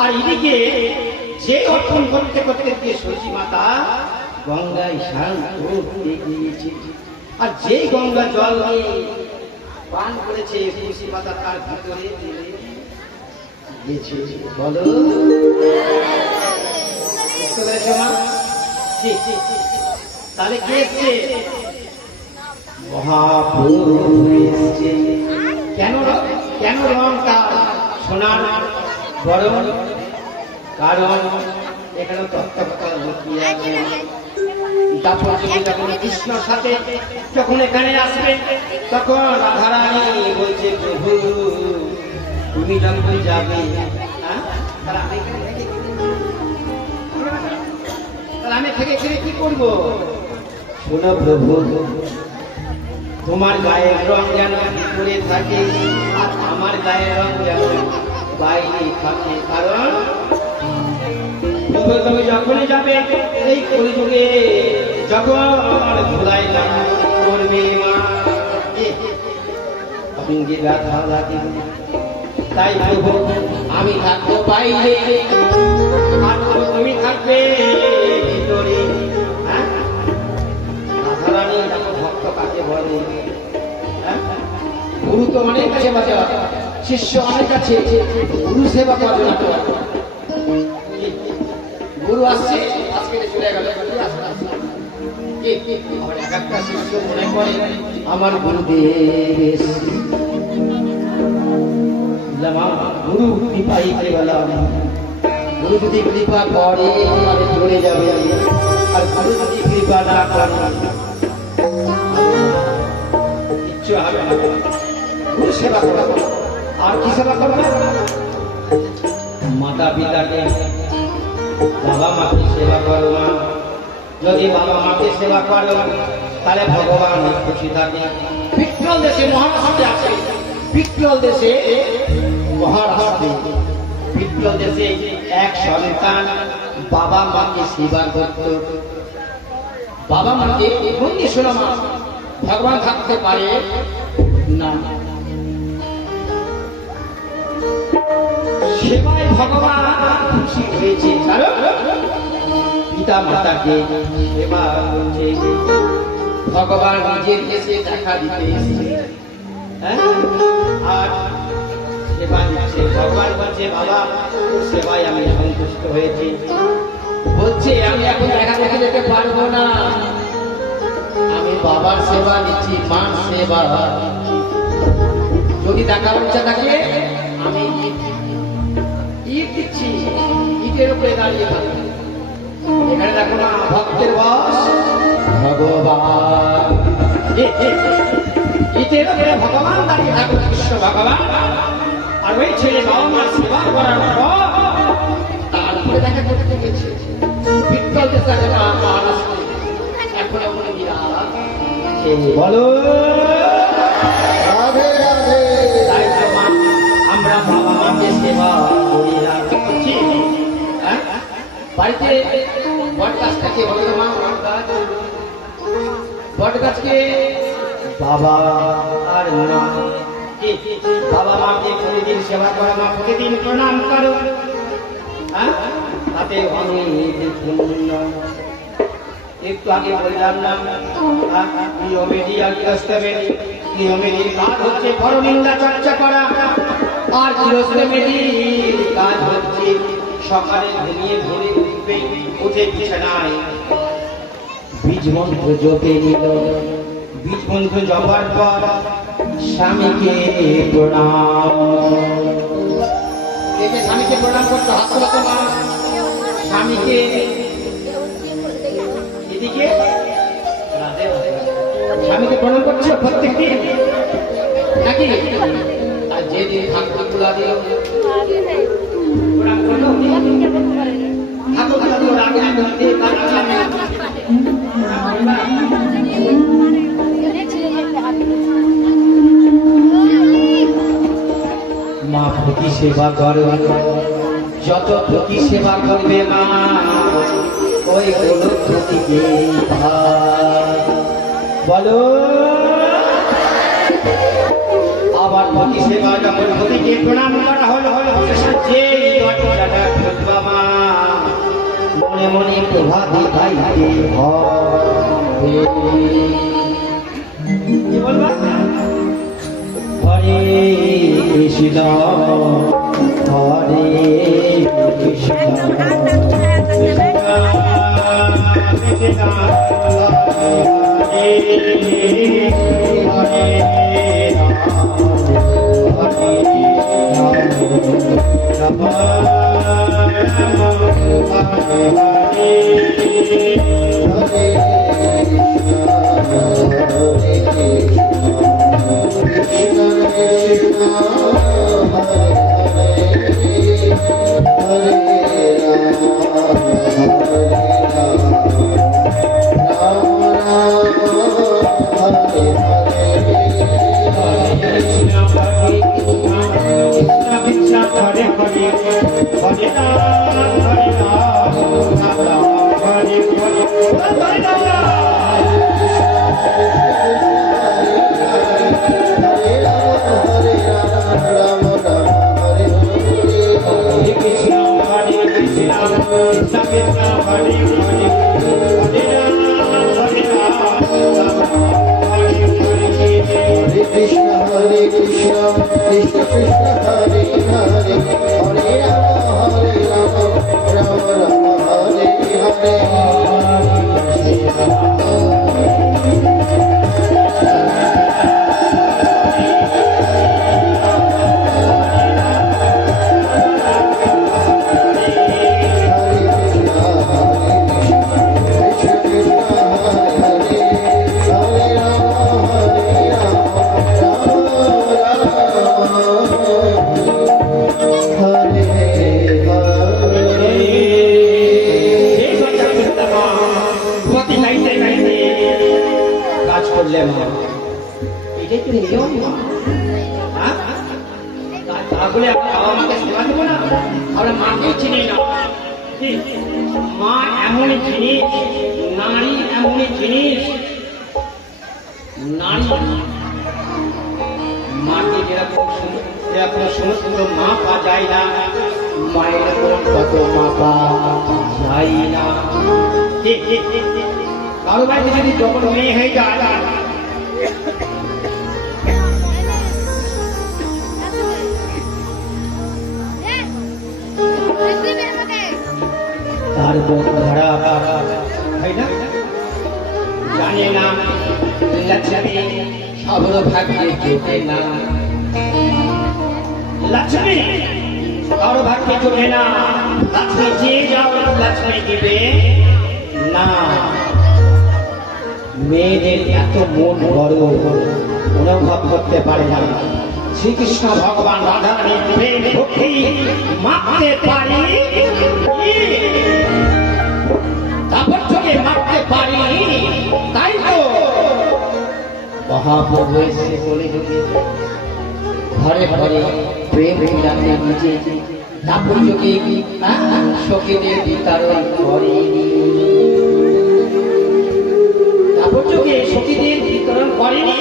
আর এদিকে যে অর্পণ করতে করতে গিয়ে সূচি মাতা গঙ্গায় স্নান করতে গিয়েছে, আর যে গঙ্গা জল পান করেছে তুলসী পাতা তার ভিতরে গেছে। বলো তাহলে কে এসছে? মহাপ্রভু এসছে। কেন কেন রংটা সোনার গরম? কারণ এখানে তত্ত্বকথা লুকিয়ে আছে। তারপর যখন কৃষ্ণর সাথে যখন এখানে আসবে তখন রাধারানী বলছে, প্রভু তুমি যখন যাবে, আমি থেকে ছেড়ে কি করবো? শোনো প্রভু, তোমার গায়ের রং যেন ভিতরে থাকে আর আমার গায়ের রং যেন বাইরে থাকে। কারণ তুমি যখনই যাবে এই কলিযুগে যখন ধুলাই করবে মা, সঙ্গে ব্যথা লাগে। তাই প্রভু আমি থাকবো বাইরে আর তুমি থাকবে ভিতরে। রাধারানী যখন ভক্ত কাকে বলে, গুরু তো অনেক কাছে বাঁচা, শিষ্য অনেক আছে, গুরু সেবা করবে না। গুরু আসছে আজকে চলে গেল, একটা শিষ্য মনে করে আমার গুরুদেব গুরু কৃপাই বললাম, গুরু যদি কৃপা করে তাহলে চলে যাবে, আর গুরু যদি কৃপা না করে কিচ্ছু কিচ্ছু হবে না। গুরু সেবা করবে, আর কি সেবা করবে? মাতা পিতাকে, বাবা মাকে সেবা করো মা। যদি বাবা মাকে সেবা করো তাহলে ভগবান খুশি থাকে। বিট্টল দেশে মহারাষ্ট্রে আছে, বিট্টল দেশে মহারাষ্ট্রে, বিট্টল দেশে এক সন্তান বাবা মাকে সেবা করত। বাবা মাকে বন্দি শোনো মা, ভগবান থাকতে পারে না, সেবায় ভগবান খুশি হয়েছে। পিতা মাতাকে সেবা করছে, ভগবান নিজের দেশে দেখা দিতে এসেছে, আর সেবা দিচ্ছে। ভগবান বলছে বাবা সেবায় আমি সন্তুষ্ট হয়েছি। বলছে আমি এখন দেখা দেখে যেতে পারবো না, আমি বাবার সেবা নিচ্ছি, মার সেবা। যদি দেখার ইচ্ছা থাকে আমি ইট দিচ্ছি, ইটের উপরে দাঁড়িয়ে থাকবে। এখানে দেখো না ভক্তের বস ভগবান, ইটের উপরে ভগবান দাঁড়িয়ে থাকবে, কৃষ্ণ ভগবান। আর ওই ছেলে বাবা মার সেবা করার পর তারপরে দেখা করতে গেছে বিট্টল দেশে এখন বলো রাধে রাধে। তাই তো মা, আমরা বাবা মাকে সেবা করি না, করছি। বাড়িতে বট গাছটাকে বলো তো মা, বট গাছকে বাবা আর মা, বাবা মাকে প্রতিদিন সেবা করো মা, প্রতিদিন প্রণাম করো, তাতে অনেক পুণ্য। একটু আগে বললাম না নিয়মেরই নিয়মেরই কাজ হচ্ছে পরনিন্দা চর্চা করা, আর গৃহস্থের কাজ হচ্ছে সকালে ঘুমিয়ে ভোরে উঠবে, উঠে বিছানায় বীজ মন্ত্র জপে নিল, বীজ মন্ত্র জপার পর স্বামীকে প্রণাম। স্বামীকে প্রণাম করতে হাত তোলা মা, স্বামীকে এদিকে স্বামীকে প্রণাম করছো প্রত্যেক দিন নাকি? আর যেদিন ঠাকুর তুলা দিল প্রণাম করলো, ঠাকুর তুলা দিল আগে মা প্রতি সেবা করো, যত প্রতি সেবা করবে মা ওই হলো প্রতিকে বলো। আবার প্রতি সেবা যখন প্রতিকে প্রণাম করা হলো যে মা মনে মনে প্রভাতে গাইতে হবে। কি বলবা? হরে কৃষ্ণ হরে কৃষ্ণ মা, এটাই তো নিয়ম মা। হ্যাঁ? তাহলে আমরা বাবা মাকে সেবা দেবো না? আমরা মাকেও চিনি না। কি? মা এমনই জিনিস, নারী এমনই জিনিস, নারী মাকে যেরকম সমস্ত মা পা যায় না, মায়ের কত মা পা যায় না। কারো বাড়িতে যদি যখন মেয়ে হয়ে যায়, তার বোন ধরা হয় না, জানে না লক্ষ্মী সবর ভাগ্যে জোটে না, লক্ষ্মী কারো ভাগ্যে জোটে না। লক্ষ্মী যে যাও লক্ষ্মী দিবে না। মেয়েদের এত মন বড় অনুভব করতে পারে না। শ্রীকৃষ্ণ ভগবান রাধা রানীর প্রেম ভক্তি মাপতে পারি, তারপর চোখে মাপতে পারি। তাই তো মহাপ্রভু এসে বলে ঘরে ঘরে প্রেম রাখতে নিজে, তারপর চোখে সখীদের বিতরণ করেনি, তারপর চোখে সখীদের বিতরণ করেনি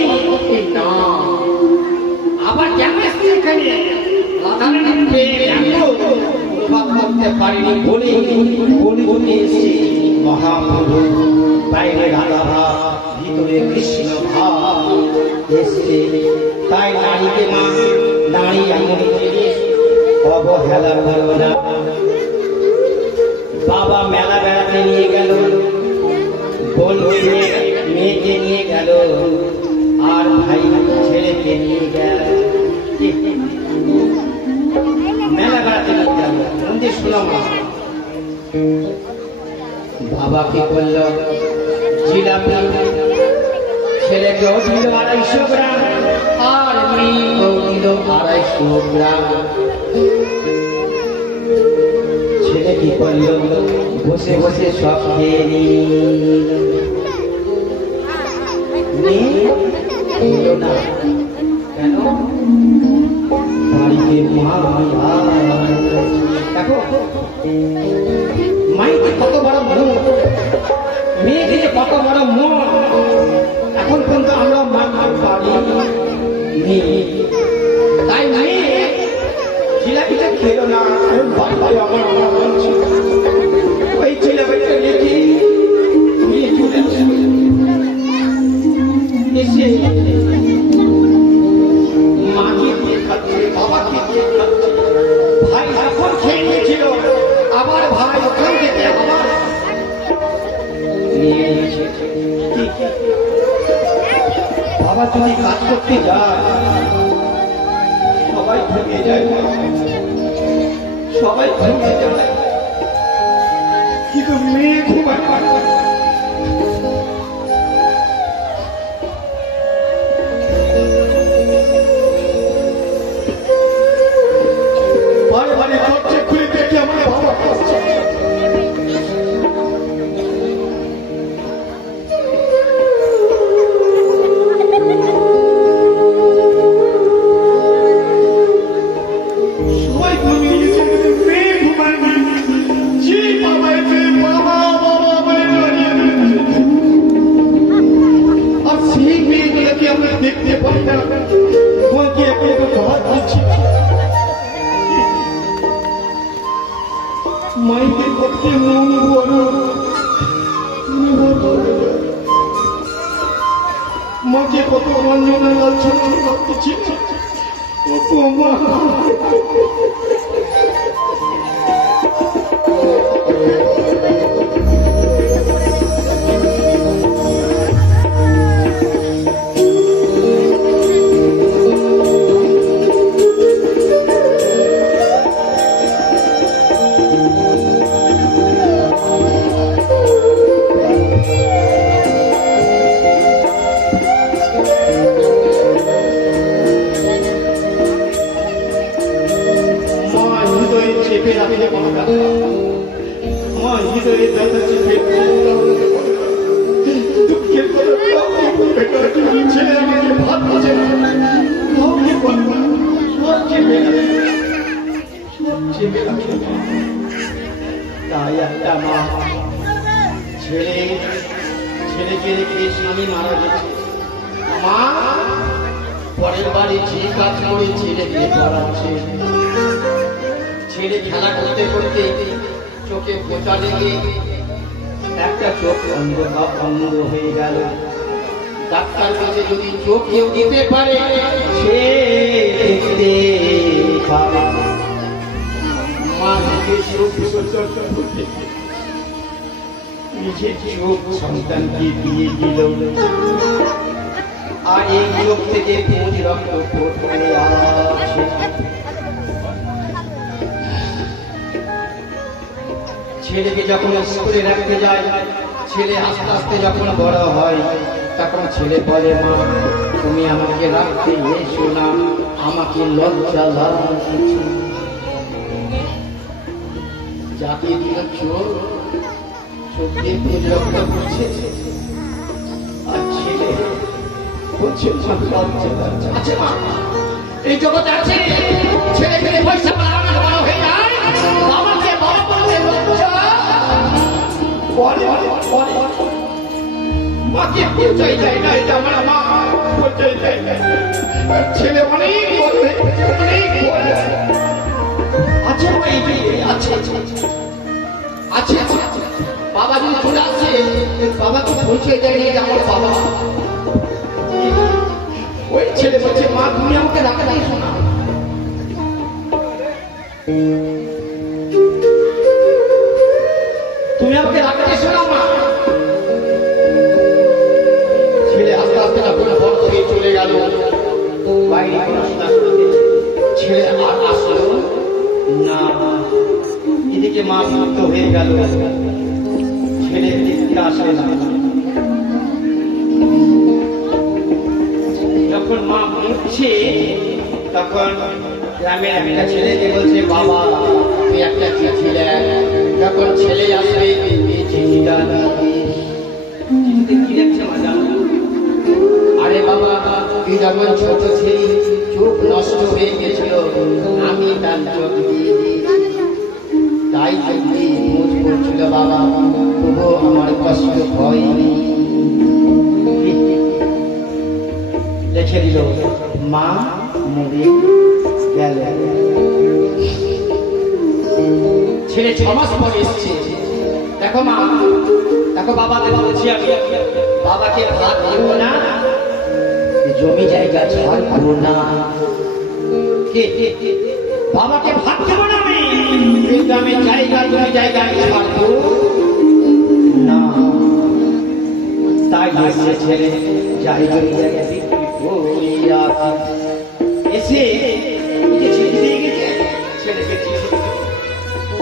না। আবার কেন এসছে এখানে? অনুভব করতে পারিনি বলে বলে এসছে মহাপ্রভু। বাইরে রাধা ভাব, ভিতরে কৃষ্ণ ভাব এসছে। তাই নারীকে মা, নারী এমন জিনিস, অবহেলা করো না। বাবা মেলা বেড়াতে নিয়ে গেল, বোনকে মেয়েকে নিয়ে গেল, আর ভাই ছেলেকে নিয়ে গেল, মেলা বেড়াতে নিয়ে গেল। মন্দির শুনলাম বাবা কি করলো? জিলাপি ছেলেকেও দিল 250 গ্রাম, আর মেয়েকেও দিল 250 গ্রাম। ছেলে কি করলো? বসে বসে সব খেয়ে নিল না। কেন? বাড়িতে মা দেখো, মাইকে কত বড় মন, মেয়েকে যে কত বড় মন, এখন পর্যন্ত আমরা মানতে পারি। তাই মেয়ে জিলাপিটা খেলো না। আমার ওই জিলাপিটা রেখে এসে মাকে দিয়ে খাচ্ছে, বাবাকে দিয়ে খাচ্ছে। ভাই এখন খেয়ে নিয়েছিল, আবার ভাই ওখান থেকে আবার নিয়ে নিয়েছে। বাবা যদি কাজ করতে যায় সবাই ভেঙে যায়, সবাই ভেঙে যায়, কিন্তু মেয়ে ঘুমায় না। বারে বারে দরজা খুলে দেখে আমার বাবা কাঁদছে। সবাই ঘুমিয়ে গেছে, মেয়ে ঘুমায়নি। যে বাবা এসে বাবা বাবা বলে দাঁড়িয়ে রয়েছে। আর সেই মেয়েগুলোকে আমরা দেখতে পাই না, তোমাকে এখন খাবার দিচ্ছি। মাইকে করতে মন বড়, মাকে কত বঞ্জনা লাঞ্ছনা করতেছি। কত মা চেপে রাখে মা। তাই একটা মা ছেলেকে রেখে স্বামী মারা গেছে মা, পরের বাড়ি যে কাজ করে ছেলেকে পড়াচ্ছে। ছেলে খেলা করতে করতে চোখে পোঁচা লেগে একটা চোখ অন্ধ হয়ে গেল। ডাক্তার কাছে যদি চোখ কেউ দিতে পারে সে দেখতে পারে। মা নিজে চোখ নিজের চোখ সন্তানকে দিয়ে দিল, আর এই চোখ থেকে পুঁজ রক্ত পড়ে আছে। ছেলেকে যখন স্কুলে রাখতে যায়, ছেলে আস্তে আস্তে যখন বড় হয়, তখন ছেলে বলে মা তুমি আমাকে রাখতে এসো না, আমাকে লজ্জা লাগছে। যাকে দিল চোখ, চোখ দিয়ে পুঁজ রক্ত পড়ছে, আর ছেলে বলছে লজ্জা লাগছে। আছে মা, এই জগতে আছে ছেলে মেয়ে পয়সা বাড়ানো বড় হয়ে যায়, বাবাকে বড় করতে লজ্জা বলে মাকে পরিচয় দেয় না। এটা আমার মা পরিচয় দেয় না। ছেলে অনেক বড় হয়ে গেছে, অনেক বড় আছে আছে আছে। বাবা যদি চলে আসছে, বাবাকে পরিচয় দেয় না, এটা আমার বাবা। ওই ছেলে বলছে মা তুমি আমাকে রাখতে এসো না, তুমি আমাকে রাখতে এসো না মা। ছেলে আস্তে আস্তে যখন বড় হয়ে চলে গেল বাইরে পড়াশোনা করতে, ছেলে আর আসলো না। এদিকে মা মুক্ত হয়ে গেল, ছেলে দেখতে আসে না। যখন মা মরছে তখন গ্রামের একটা ছেলেকে বলছে বাবা তুই একটা চিঠি লেখ। যখন ছেলে আসবে এই চিঠিটা চিঠিতে কি লিখছে মা জানো? আরে বাবা তুই যখন ছোট ছিলি চোখ নষ্ট হয়ে গেছিল, আমি তার চোখ দিয়ে দিয়েছি, তাই যদি মুখ করছিল বাবা, তবুও আমার কষ্ট হয়নি। লিখে দিল মা মরে গেল। ছেলে 6 মাস পরে এসছে। দেখো মা, দেখো বাবা বলছি আমি বাবাকে ভাত দেব না, জমি জায়গা ছাড়বো না, বাবাকে ভাত দেবো না আমি, কিন্তু আমি জায়গা জমি জায়গা ছাড়বো না। তাই এসে ছেলে যাই জমি জায়গা এসে চিঠি দিয়ে গেছে ছেলেকে।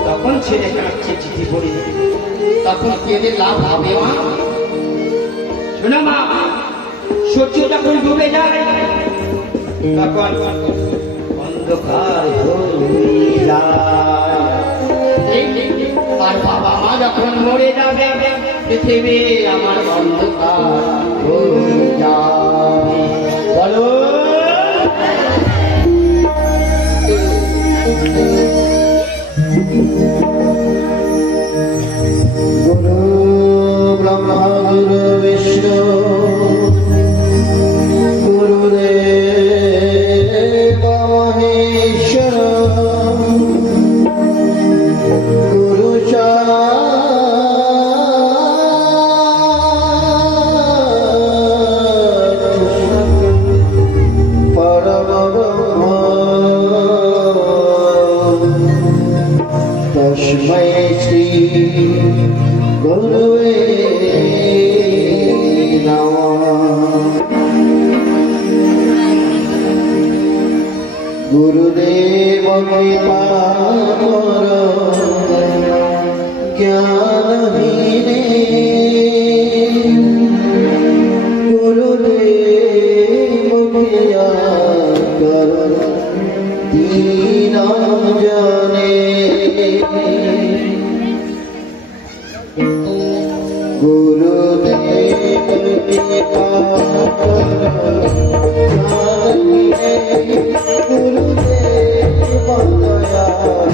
তখন ছেলে কাঁদছে চিঠি পড়ে, তখন কেঁদে লাভ হবে মা? শোনা মা, সূর্য যখন ডুবে যায় তখন অন্ধকার হয়ে যায়, আর বাবা মা যখন মরে যাবে পৃথিবী আমার অন্ধকার হয়ে যাবে। বলো গুরু ব্রহ্মা গুরু বিষ্ণু গুরুদেব মহেশ্বর গুরু পরম ব্রহ্ম তস্मै শ্রী গুরুবে নমঃ। গুরুদেব কৃপা কর জ্ঞানহীনে, গুরুদেব কৃপা কর দীন জনে। গুরুদেব কৃপা কর জ্ঞানহীনে, গুরুদেব দয়া কর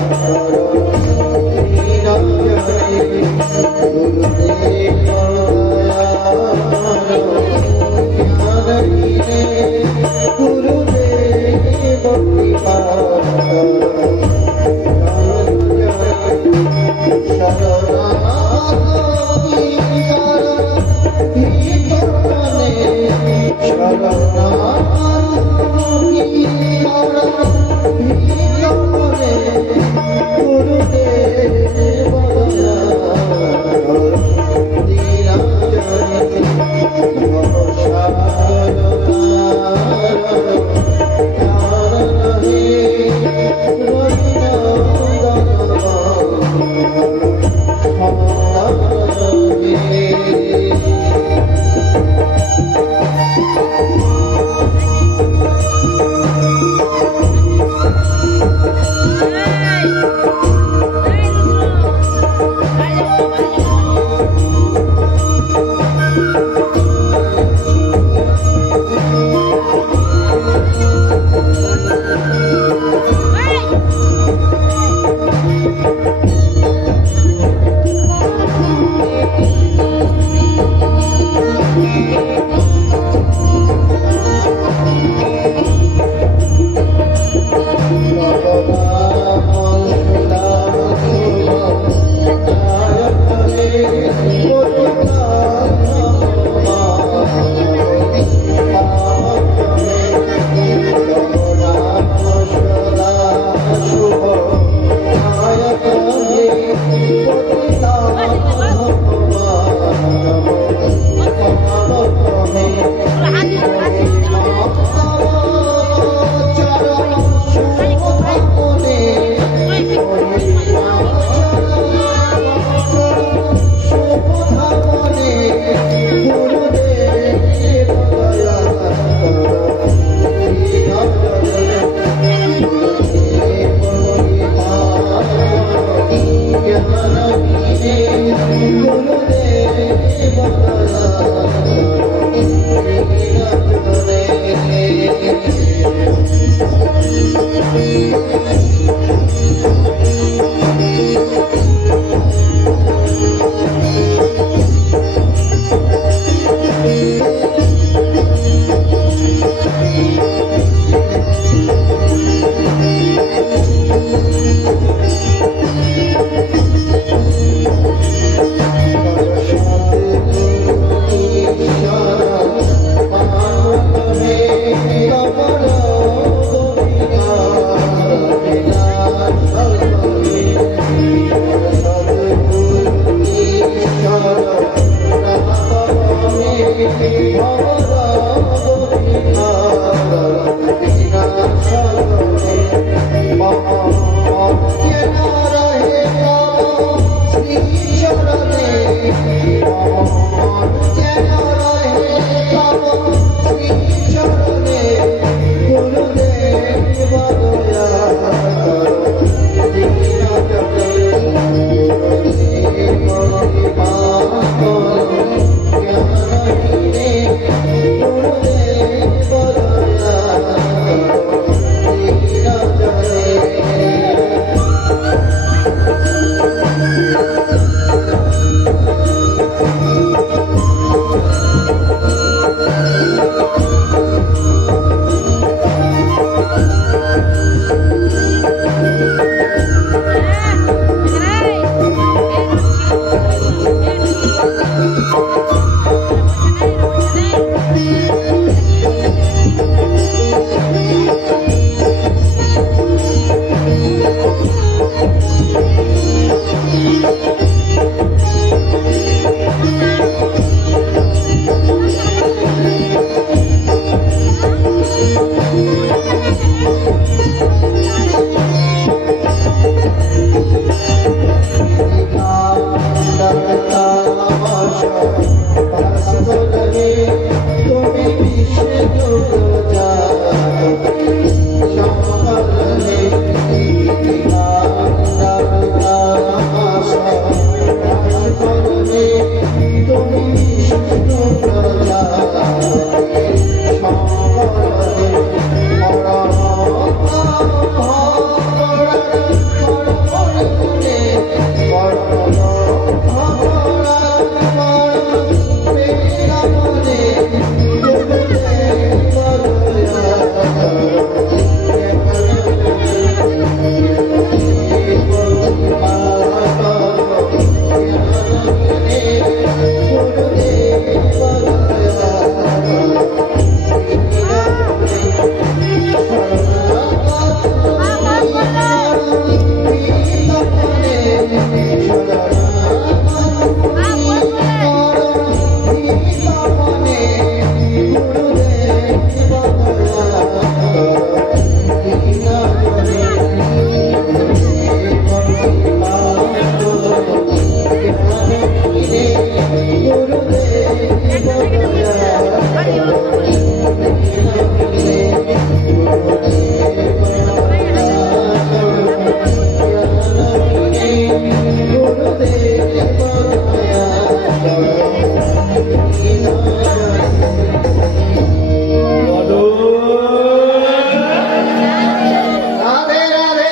রাধে রাধে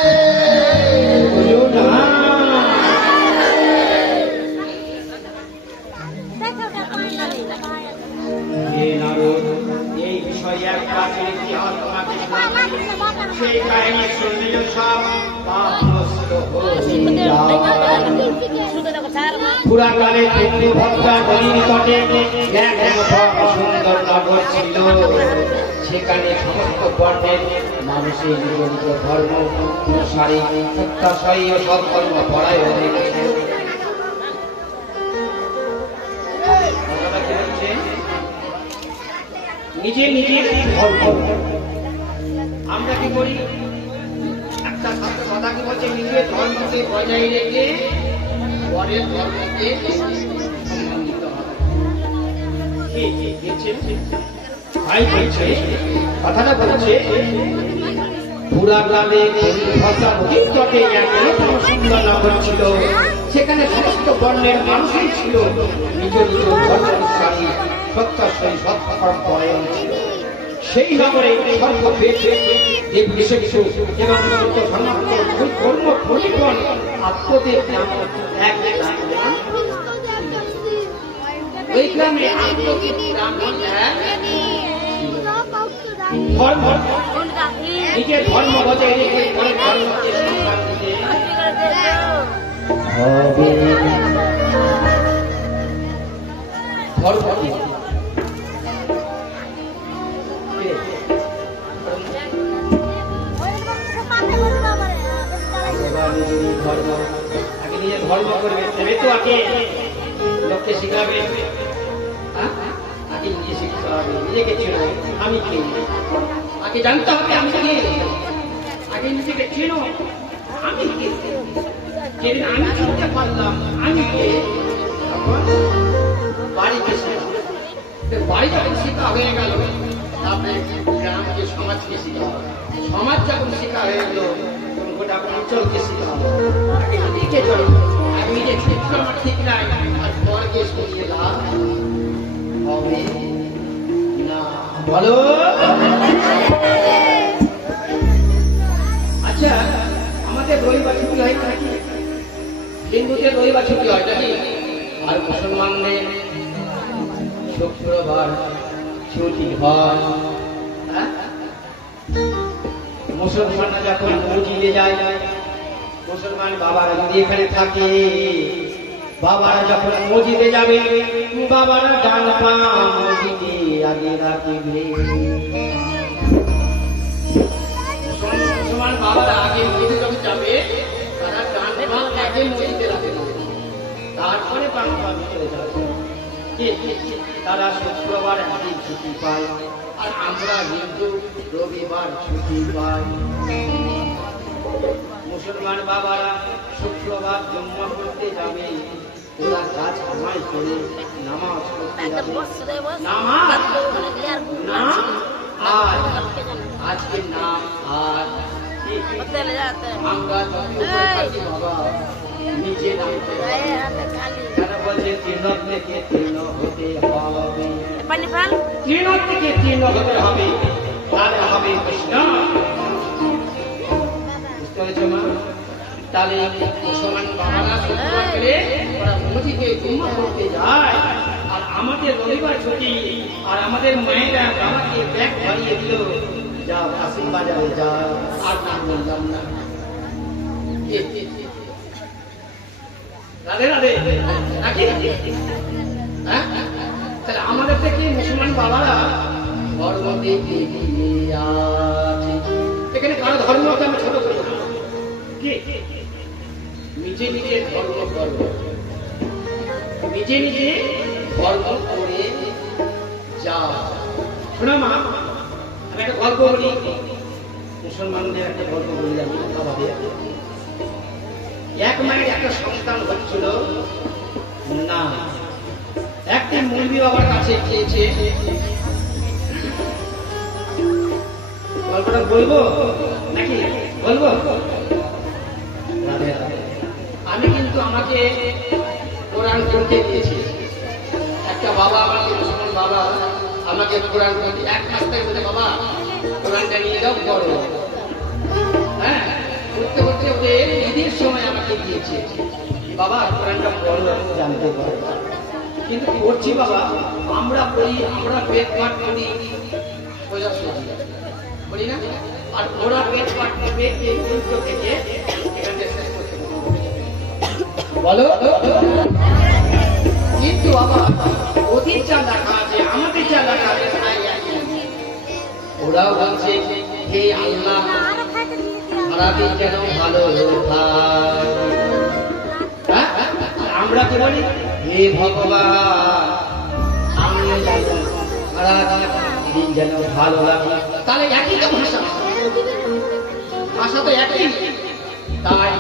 এই বিষয়ে এক প্রাচীন ইতিহাস তোমাকে শোনাচ্ছি। সেই কাহিনী শুনলে সব পাপ নষ্ট হয়ে যায়। পুরাকালে তুঙ্গভদ্রা নদীর তটে এক সুন্দর নগর ছিল। সেখানে সমস্ত বর্ণের মানুষের নিজ নিজ ধর্ম অনুসারী সত্যাশয়ী ও সৎকর্ম পরায়ণ। নিজে নিজে ধর্ম আমরা কি করি? একটা কথা কি বলছে, নিজের ধর্মকে বজায় রেখে পরের ধর্মকে সম্মান দিতে হবে। ভাই বলছে, কথাটা বলছে, পুরা গ্রামে ভদ্রা নদীর তটে এক নতুন সুন্দর নগর ছিল। সেখানে সমস্ত বর্ণের মানুষই ছিল নিজ নিজ ধর্ম অনুসারী সত্যাশয়ী সৎকর্ম পরায়ণ ছিল। সেই নগরে সর্বভেদ দেব বিশেষ এবং সত্য ধর্মান্তর কর্ম পরিপূর্ণ আত্মদেব নামক এক ব্রাহ্মণ। ওই গ্রামে আত্মদেব ব্রাহ্মণ এক ধর্ম নিজের ধর্ম বজায় রেখে পরের ধর্মকে সম্মান দিতে ধর্ম ধর্ম আগে নিজের ধর্ম করবে, তবে তো আগে লোককে শিখাবে। আগে নিজে শিখতে হবে, নিজেকে চেনো আমি কে, আগে জানতে হবে আমি কে, আগে নিজেকে চেনো আমি কে। যেদিন আমি চিনতে পারলাম আমি কে, তখন বাড়িতে শেখা, বাড়ি যখন শেখা হয়ে গেল তারপরে গ্রামকে সমাজকে শেখা হবে, সমাজ যখন শেখা হয়ে গেল তখন গোটা অঞ্চলকে শেখা হবে। আগে নিজেকে চলো, আগে নিজে ক্ষেত্র আমার ঠিক নাই, আর পরকে সরিয়ে লাভ হবে না। বলো আচ্ছা, আমাদের রবিবার ছুটি হয় নাকি? হিন্দুদের রবিবার ছুটি হয় নাকি? আর মুসলমানদের শুক্রবার ছুটি হয়। মুসলমানরা যখন মসজিদে যায়, মুসলমান বাবারা যদি এখানে থাকে, বাবারা যখন মসজিদে যাবে, বাবারা ডান পা মসজিদে আগে রাখবে। মুসলমান বাবারা আগে মসজিদে যখন যাবে, তারা ডান পা আগে মসজিদে রাখবে, তারপরে বাম পা ভিতরে যাবে। তারা শুক্রবার একদিন ছুটি পায়, আর আমরা হিন্দু রবিবার ছুটি পাই। মুসলমান বাবারা শুক্রবার জুম্মা করতে যাবে, ওরা কাজ কামাই করে নামাজ পড়তে যাবে। নামাজ না আর আজকে নাম আর আমরা বাবা নিচে নামতে তারা বলছে তৃণ থেকে তৃণ হতে হবে, তৃণ থেকে তৃণ হতে হবে, তাহলে হবে কৃষ্ণ। বুঝতে পেরেছো মা? তাহলে মুসলমান বাবারা শুক্রবার করে ওরা মসজিদে জুম্মা করতে যায়, আর আমাদের রবিবার ছুটি, আর আমাদের মায়েরা আমাকে ব্যাগ ভরিয়ে দিল, যাও কাশিম বাজারে যাও, আর নাম বললাম না। রাধে রাধে নাকি? হ্যাঁ, তাহলে আমাদের থেকে মুসলমান বাবারা ধর্ম দিতে আছে। এখানে কারো ধর্মকে আমি ছোট করি না, কে নিজে নিজে ধর্ম করব, নিজে নিজে ধর্ম করে যা। শোনো মা, আমি একটা গল্প বলি, মুসলমানদের একটা গল্প বলি। আমি বাবা, এক মায়ের একটা সন্তান হচ্ছিল না। একটা মুরগি বাবার কাছে গিয়েছে। গল্পটা বলবো নাকি বলবো? আমি কিন্তু আমাকে কোরআন পড়তে দিয়েছি। একটা বাবা, আমাকে মুসলমান বাবা আমাকে কোরআন পড়তে এক মাস থেকে বলে, বাবা কোরআনটা নিয়ে যাও পড়ো। হ্যাঁ, পড়তে পড়তে ওকে ঈদের সময় আমাকে দিয়েছে, বাবা কোরআনটা পড়ো, জানতে পারো। কিন্তু পড়ছি বাবা, আমরা পড়ি, আমরা পেট পাঠ করি সোজা সোজা বলি না, আর ওরা পেট পাঠ করবে এই উল্টো থেকে এখানে শেষ করতে বলো। কিন্তু বাবা ওদের যা লেখা আছে আমাদের যা লেখা আছে তাই একই। ওরাও বলছে হে আল্লাহ খারাপই যেন ভালো থাকে, আমরা কি বলি হে ভগবান আমিও যেন খারাপ দিন যেন ভালো লাগে। তাহলে একই তো ভাষা, ভাষা তো একই। তাই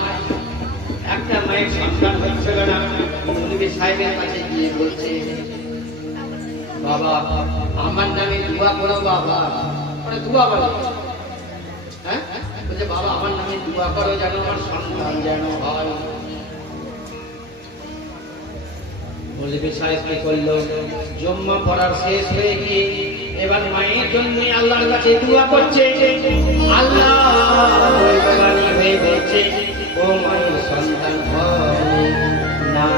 একটা মায়ের সন্তান হচ্ছিল না, মুনিবি সাহেবের কাছে গিয়ে বলছে, বাবা আমার নামে দোয়া করো বাবা। মানে দোয়া বলো, হ্যাঁ বলছে বাবা আমার নামে দোয়া করো যেন আমার সন্তান যেন হয়। মুনিবি সাহেব কি করলো, জুম্মা পড়ার শেষ হয়ে গিয়ে এবার মায়ের জন্য আল্লাহর কাছে দোয়া করছে। আল্লাহ হয়ে বলছে ও মায়ের সন্তান হয় না।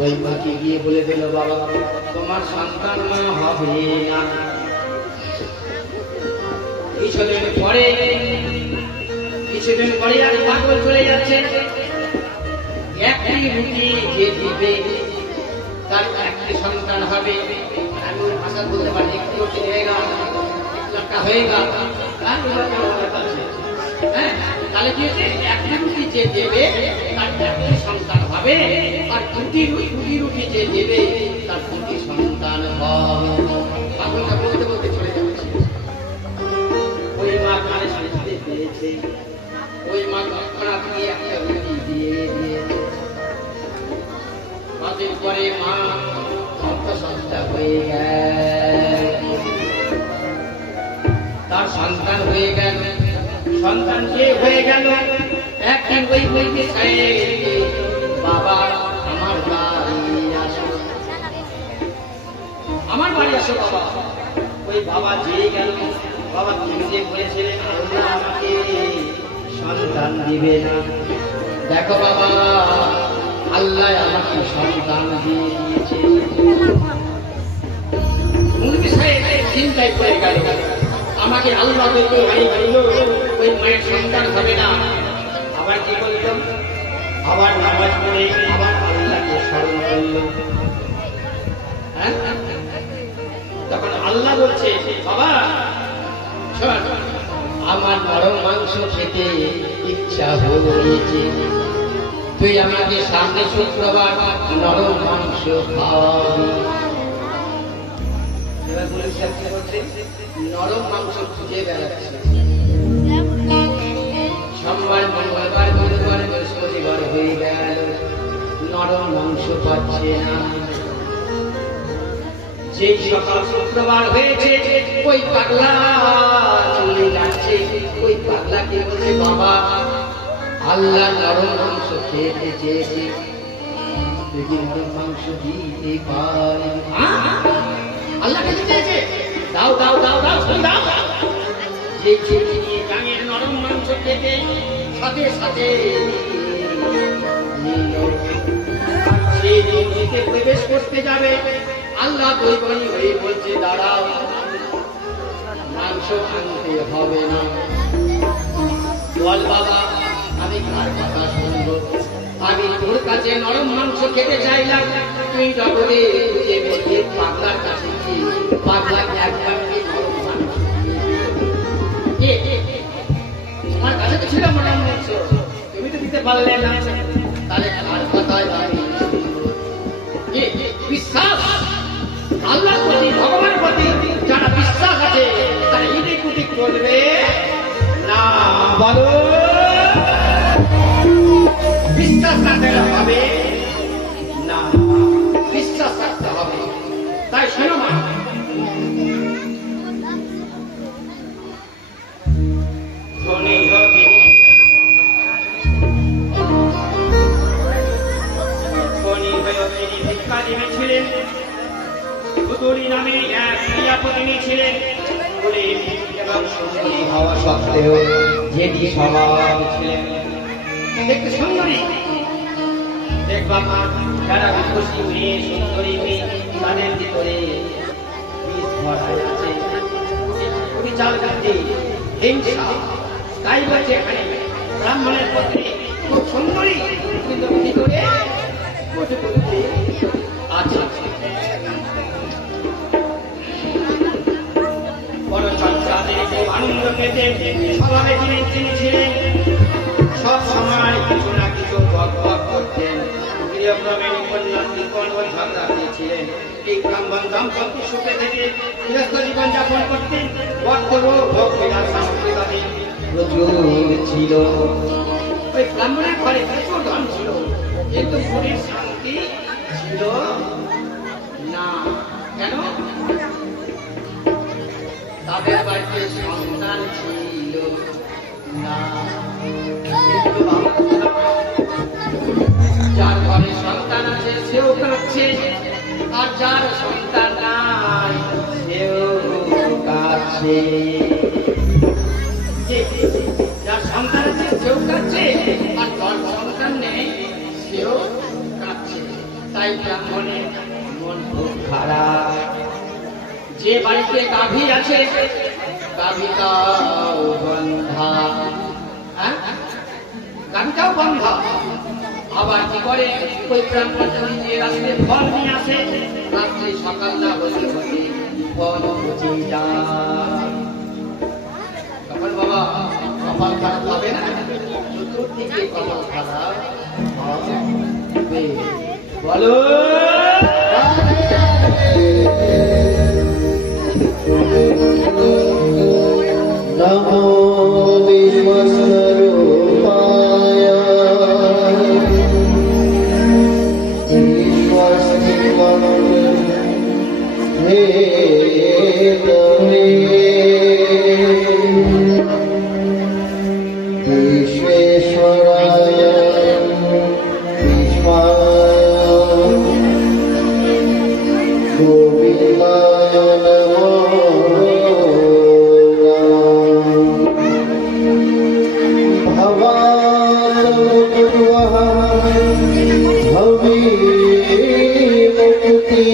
ওই মাকে গিয়ে বলে দিল, বাবা তোমার সন্তান মা হবে না। কিছুদিন পরে আর পাগল চলে যাচ্ছে। একটি রুটি যে দিবে তার একটি সন্তান হবে। আমি ওই ভাষা বলতে পারি, একটি রুটি হয়েগা একটা হয়েগা। হ্যাঁ, তাহলে কি হচ্ছে, একটি রুটি যে দেবে তার একটি সন্তান হবে, আর দুটি রুটি যে দেবে তার দুটি সন্তান হবে। পাগলটা বলতে বলতে চলে যাচ্ছে। ওই মা কানে শুনতে পেয়েছে, ওই মা তৎক্ষণাৎ দিয়ে একটা রুটি দিয়ে দিয়েছে। কদিন পরে মা অন্তঃসত্ত্বা হয়ে গেল, তার সন্তান হয়ে গেল। সন্তান কে হয়ে গেল? একদিন ওই বলতে বাবা আমার বাড়ি আসো, আমার বাড়ি আসো বাবা। ওই বাবা যে গেল, বাবা তুমি যে বলেছিলেন আল্লাহ আমাকে সন্তান দিবে না, দেখো বাবা আল্লাহ আমাকে সন্তান দিয়ে দিয়েছে। মুরগি সাহেব চিন্তায় পড়ে গেল, আমাকে আল্লাহ দেখে বাড়ি বলল ওই মায়ের সন্তান হবে না। আবার কি করল, আবার নামাজ পড়ে আবার আল্লাহকে স্মরণ করল। হ্যাঁ, তখন আল্লাহ বলছে, বাবা শোন, আমার নরম মাংস খেতে ইচ্ছা হয়েছে, তুই আমাকে সামনে শুক্রবার নরম মাংস খাওয়াবি। নরম মাংস খুঁজে বেড়াচ্ছে, সোমবার মঙ্গলবার বুধবার বৃহস্পতিবার হয়ে গেল, নরম মাংস পাচ্ছে না। যেই সকাল শুক্রবার হয়েছে, ওই পাগলা চলে যাচ্ছে। ওই পাগলাকে বলছে, বাবা আল্লাহ নরম মাংস খেতে চেয়েছে, তুই কি নরম মাংস দিতে পারবি? আল্লাহ খেতে চেয়েছে, দাও দাও দাও দাও দাও। যে ছেলে নিয়ে গাঙের নরম মাংস খেতে সাথে সাথে সে দিকে প্রবেশ করতে যাবে, আল্লাহ দুই ভাই হয়ে বলছে, দাঁড়াও মাংস আনতে হবে না। বল বাবা আমি কার কথা শুনবো? আমি তোর কাছে নরম মাংস খেতে চাইলাম, তুই জগতে খুঁজে বেঁধে পাগলার কাছে গিয়ে পাগলাকে একবার নরম মাংস ছিল মনের মতো তুমি তো দিতে পারলে না, তাহলে কার কথায় দাঁড়িয়ে বিশ্বাস আল্লাহর প্রতি ভগবানের প্রতি যারা বিশ্বাস আছে তারা ইদিক উদিক করবে না। বলো বিশ্বাস রাখতে হবে না, বিশ্বাস রাখতে হবে। তাই শোনো মা, ধনী হতে ধনী হয়ে তিনি ভিক্ষা দিয়েছিলেন। ভুতুড়ি নামে এক ক্রিয়াপতিনী ছিলেন বলে এবং সুন্দরী হওয়া সত্ত্বেও যেটি স্বভাব ছিলেন দেখতে সুন্দরী। দেখবা মা, যারা খুশি মেয়ে সুন্দরী মেয়ে তাদের ভিতরে বিষ ভরা আছে, চাল কাটে হিংসা। তাই বলছে এখানে ব্রাহ্মণের পত্নী খুব সুন্দরী কিন্তু ভিতরে আছে। বড় চর্চাতে খুব আনন্দ পেতে স্বভাবে তিনি ছিলেন। সব সময় কিছু না কিছু বক বক করতেন। গৃহক্রমে ঝগড়া দিয়েছিলেন। এই ব্রাহ্মণ দাম্পত্য সুখে থেকে গৃহস্থ জীবন যাপন করতেন। বক্তব্য ভোগ বিলাস সামগ্রী প্রচুর ছিল। ওই ব্রাহ্মণের ঘরে প্রচুর ধন ছিল কিন্তু মনের শান্তি ছিল না। কেন? তাদের বাড়িতে সন্তান ছিল না। যার ঘরে সন্তান আছে সেও কাঁদছে, আর যার সন্তান নাই সেও কাঁদছে। যার সন্তান আছে সেও কাঁদছে, আর যার সন্তান নেই সেও কাঁদছে। তাই ব্রাহ্মণের মন খুব খারাপ। যে বাড়িতে গাভী আছে গাভীটাও বন্ধা, গাভীটাও বন্ধা। আবার কি করে ওই ব্রাহ্মণ যে রাস্তে ফল নিয়ে আসে, রাত্রে সকাল না হতে হতে ফল পচে যায়। তখন বাবা কপাল খারাপ হবে না? চতুর্দিকে কপাল খারাপ হবে। বলো নমো বিশ্বস্বরূপায় विश्वेश्वराय विश्वाय गोविन्दाय नमो नमः। भवानुर्वः भवी मुक्ति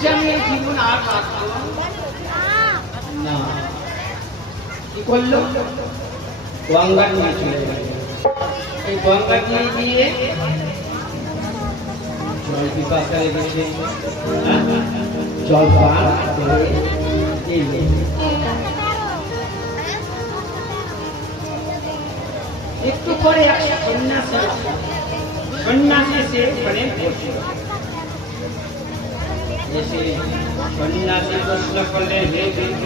বলছে আমি এই জীবন আর বাঁচবো না। কি করলো? গঙ্গা নিয়ে চলে গেল। এই গঙ্গা দিয়ে জল পিপাসা লেগেছে, জল পান করে এলো। একটু পরে এক সন্ন্যাসী এসে ওখানে বসল। এসে সন্ন্যাসী প্রশ্ন করলেন, হে বৃদ্ধ,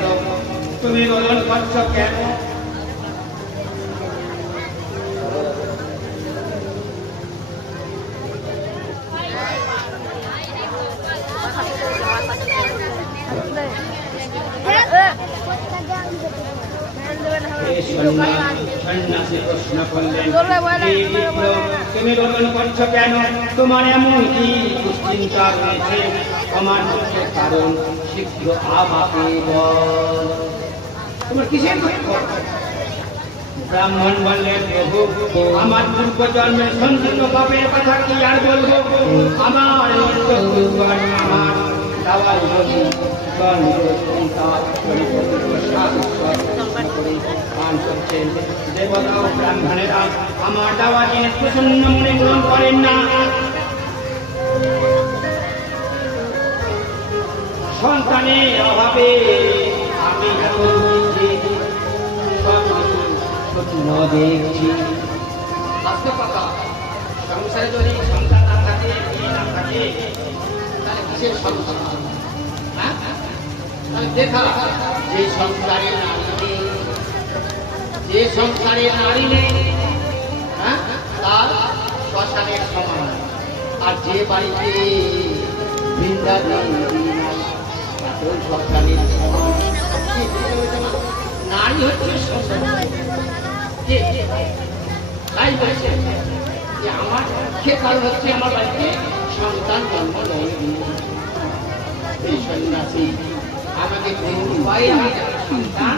তুমি রোদন করছো কেন? সন্ন্যাসী প্রশ্ন করলেন, তুমি রোদন করছো কেন? তোমার এমন কি দুশ্চিন্তা রয়েছে? আমার মধ্যে কারণ শীঘ্র আমাকে বল, তোমার কিসের দুঃখ? ব্রাহ্মণ বললেন, প্রভু, আমার পূর্ব জন্মের সঞ্চিত পাপের কথা কি আর বলবো? আমার আমার দাওয়ার দেবতা ও ব্রাহ্মণেরা আমার দাওয়া জিনিস প্রসন্ন মনে গ্রহণ করেন না। সন্তানের অভাবে আমি স্বপ্ন দেখছি। সংসারে যদি সন্তান না থাকে, বিয়ে না থাকে, তাহলে কিসের সংসার? দেখা যে সংসারে নারী নেই, তার শ্মশানের সমান। আর যে বাড়িতে বৃন্দাবন শ্মশানের সমান। নারী হচ্ছে শ্মশান। তাই বলছে যে আমার মুখ্য কারণ হচ্ছে আমার বাড়িতে সন্তান জন্ম নেই। এই সন্ন্যাসী আমাকে উপায় সন্তান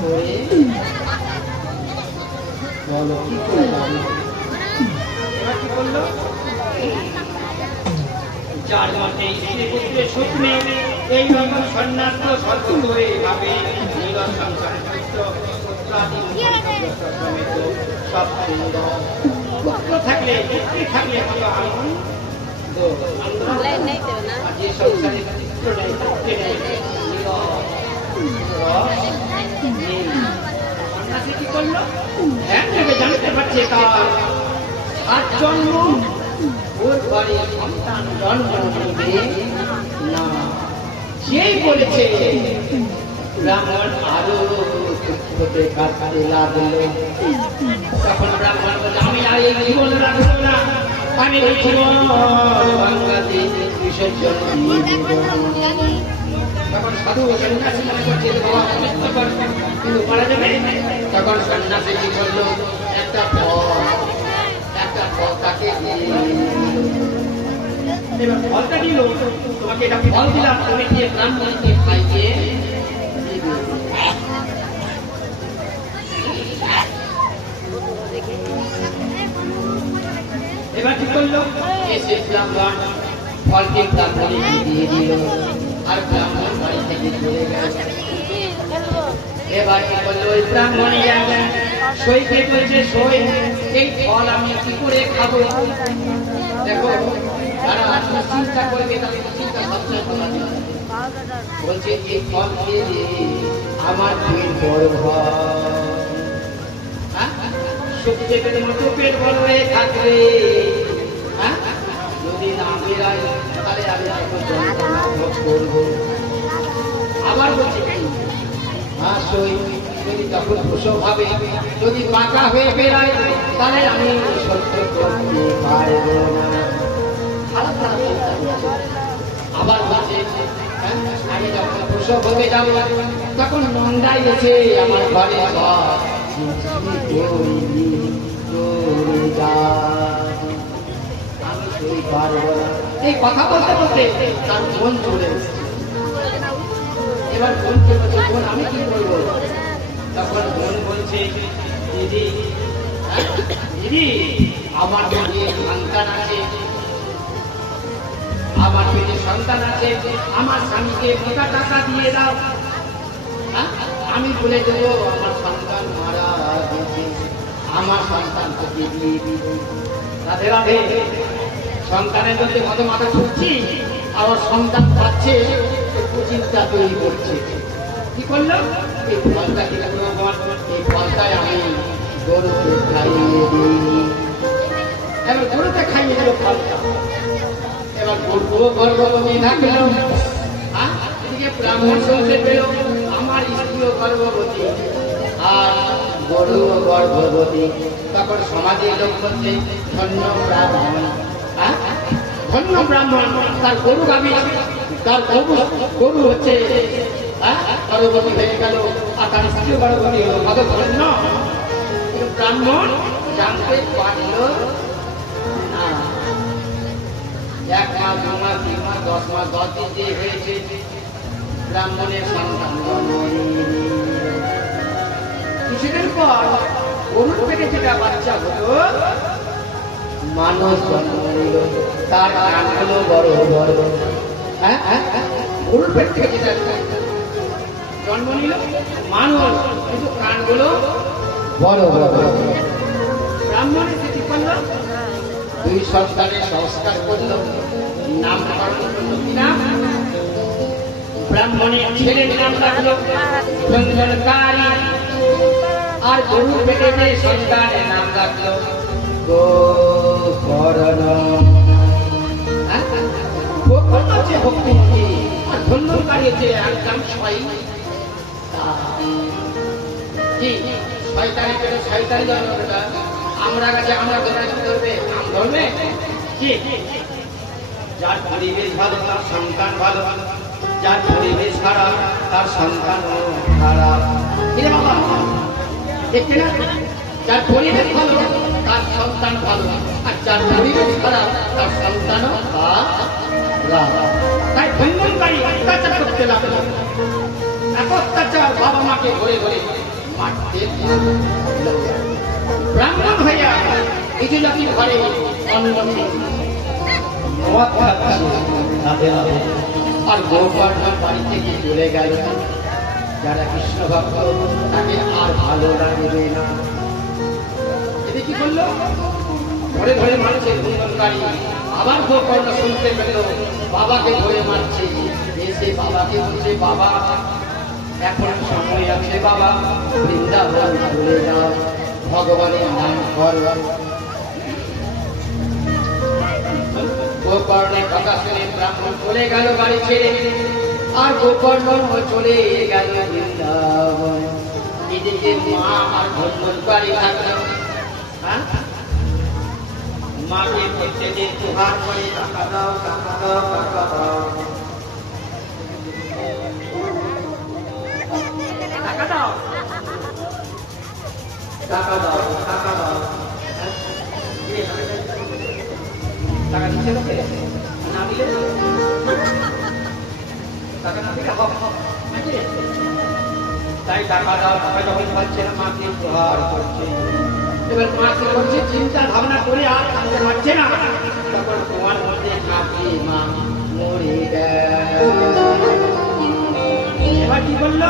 করে বলো কি করবো? এবার কি করলো? যার মধ্যে স্ত্রী পুত্রে সুখ নেই, এই রকম সন্ন্যাস তো সর্বত হয়ে ভাবে নিরস সংসারের পুত্র পুত্রাদি সমেত সব সুন্দর। পুত্র থাকলে পুত্রী থাকলে কত আনন্দ। আর যে সংসারে পুত্র নেই, পুত্রী নেই, সন্ন্যাসী কি করলো? জানতে পারছে তার সাত জন্ম ওর বাড়ি সন্তান জন্ম নেবে না। সেই বলেছে ব্রাহ্মণ আরো হতে কাটতে লাগলো। তখন ব্রাহ্মণ বলে, আমি আর এই জীবন রাখবো না, আমি এই জীবন বাংলাতে বিসর্জন দিয়ে দেব। তখন সাধু সন্ন্যাসী মনে করছে কিন্তু মারা যাবে। তখন সন্ন্যাসী কি করলো? একটা ফল তাকে এবার ফলটা দিল, তোমাকে এটা ফল দিলাম, তুমি গিয়ে ব্রাহ্মণকে খাইয়ে এবার কি করলো? এসে ব্রাহ্মণ ফলকে ব্রাহ্মণকে দিয়ে দিল, আর ব্রাহ্মণ বাড়ি থেকে চলে গেল। এবার কি করলো? ওই ব্রাহ্মণী সইতে বলছে, সই এই ফল আমি কি করে খাবো? দেখো যারা চিন্তা করবে তাদের চিন্তা সবচেয়ে করা যায়। বলছে এই ফল খেয়ে আমার পেট বড় সত্যের মতো পেট বড় হয়ে থাকবে। যদি না বেরাই তাহলে আমি ভোগ করবো। আবার বলছে যদি তখন প্রসব হবে, যদি পাকা হয়ে বেড়ায় তাহলে আমি সত্য করতে পারবো না। আবার বলছে আমি যখন প্রসব হতে যাবো তখন নন্দাই গেছে আমার ঘরে আমি সই পারবো না। এই কথা বলতে বলতে তার মন চলে এসেছে। এবার বোনকে বলছে, বোন আমি কি করবো? তখন বোন বলছে, দিদি দিদি আমার যে সন্তান আছে আমার পেটে সন্তান আছে, আমার স্বামীকে মোটা টাকা দিয়ে দাও। হ্যাঁ? আমি বলে দেবো আমার সন্তান মারা গেছে, আমার সন্তানকে দিয়ে দিব। রাধে রাধে। সন্তানের মধ্যে কত মাথা ছুটছি, আবার সন্তান পাচ্ছে একটু চিন্তা তৈরি করছে। কি করলো? এই ফলটা কি করবো? এই ফলটাই আমি গরুকে খাইয়ে দিই। এবার গরুকে খাইয়ে দিল ফলটা। এবার গরুও গর্ভবতী থাকলো। হ্যাঁ? এদিকে ব্রাহ্মণ সংসার পেল, আমার স্ত্রীও গর্ভবতী আর গরুও গর্ভবতী। তখন সমাজের লোক বলছে ধন্য ব্রাহ্মণ। হ্যাঁ? ধন্য ব্রাহ্মণ, তার গরু গাবি, তার গরু হচ্ছে গর্ভবতী হয়ে গেল, আর তার স্ত্রীও গর্ভবতী হলো। কত ধন্য! কিন্তু ব্রাহ্মণ জানতে পারল না। 1 মাস, 2 মাস, 3 মাস, 10 মাস, 10 দিন যে হয়েছে, ব্রাহ্মণের সন্তান জন্ম নিল। কিছুদিন পর গরুর পেটে যেটা বাচ্চা হলো, মানুষ জন্ম নিল। তার কানগুলো বড় বড়। হ্যাঁ, গরুর পেট থেকে যেটা জন্ম নিল মানুষ, কিন্তু কানগুলো বড় বড়। ব্রাহ্মণ এসে কি করলো? 2 সন্তানের সংস্কার করলো, নামকরণ করলো। কি নাম? ব্রাহ্মণের ছেলের নাম রাখলো রঞ্জনকারী, আর গরুর পেটে যে সন্তানের নাম রাখলো গোকর্ণ। গোকর্ণ হচ্ছে ভক্তিমতী, আর ধন্যকারী হচ্ছে একদম শয়তানি ধর্মটা। আমরা কাছে আমরা কোথায় ধরবে? আম ধরবে কি? যার পরিবেশ ভালো তার সন্তান ভালো, যার পরিবেশ খারাপ তার সন্তান খারাপ। বাবা দেখতে না? যার পরিবেশ ভালো তার সন্তান ভালো, আর যার পরিবেশ খারাপ তার সন্তানও খারাপ। তাই ধন্যকারী অত্যাচার করতে লাগলো। এক অত্যাচার বাবা মাকে ঘরে ঘরে মারতে লাগলো। ব্রাহ্মণ হইয়া কিছু জাতি ঘরে অন্ন আর গোকর্ণ বাড়ি থেকে চলে গেল। যারা কৃষ্ণ ভক্ত তাকে আর ভালো লাগবে না। এতে কি করলো? ঘরে ঘরে মানুষের গুণগানকারী। আবার গোকর্ণ শুনতে পেল বাবাকে ধরে মারছে। এসে বাবাকে বলছে, বাবা এখন সময় আছে, বাবা বৃন্দাবন চলে যাও, ভগবানের নাম করো। গোকর্ণের কথা শুনে ব্রাহ্মণ চলে গেল বাড়ি ছেড়ে, আর গোকর্ণ চলে গেল বৃন্দাবন। এদিকে মা আর ধন্যকারী থাকলো। মাকে প্রত্যেকদিন প্রহার করে টাকা দাও, টাকা দাও, টাকা দাও, টাকা দাও, টাকা দাও, টাকা দাও। টাকা দিচ্ছে লোকে, না দিলে টাকা না দিলে তাই টাকা দাও। টাকা যখন পাচ্ছে না মাকে প্রহার করছে। এবার মাকে করছে চিন্তা ভাবনা করে আর থাকতে পারছে না। তখন তোমার মধ্যে কাঁদছে মা মরে গেল। এবার কি করলো?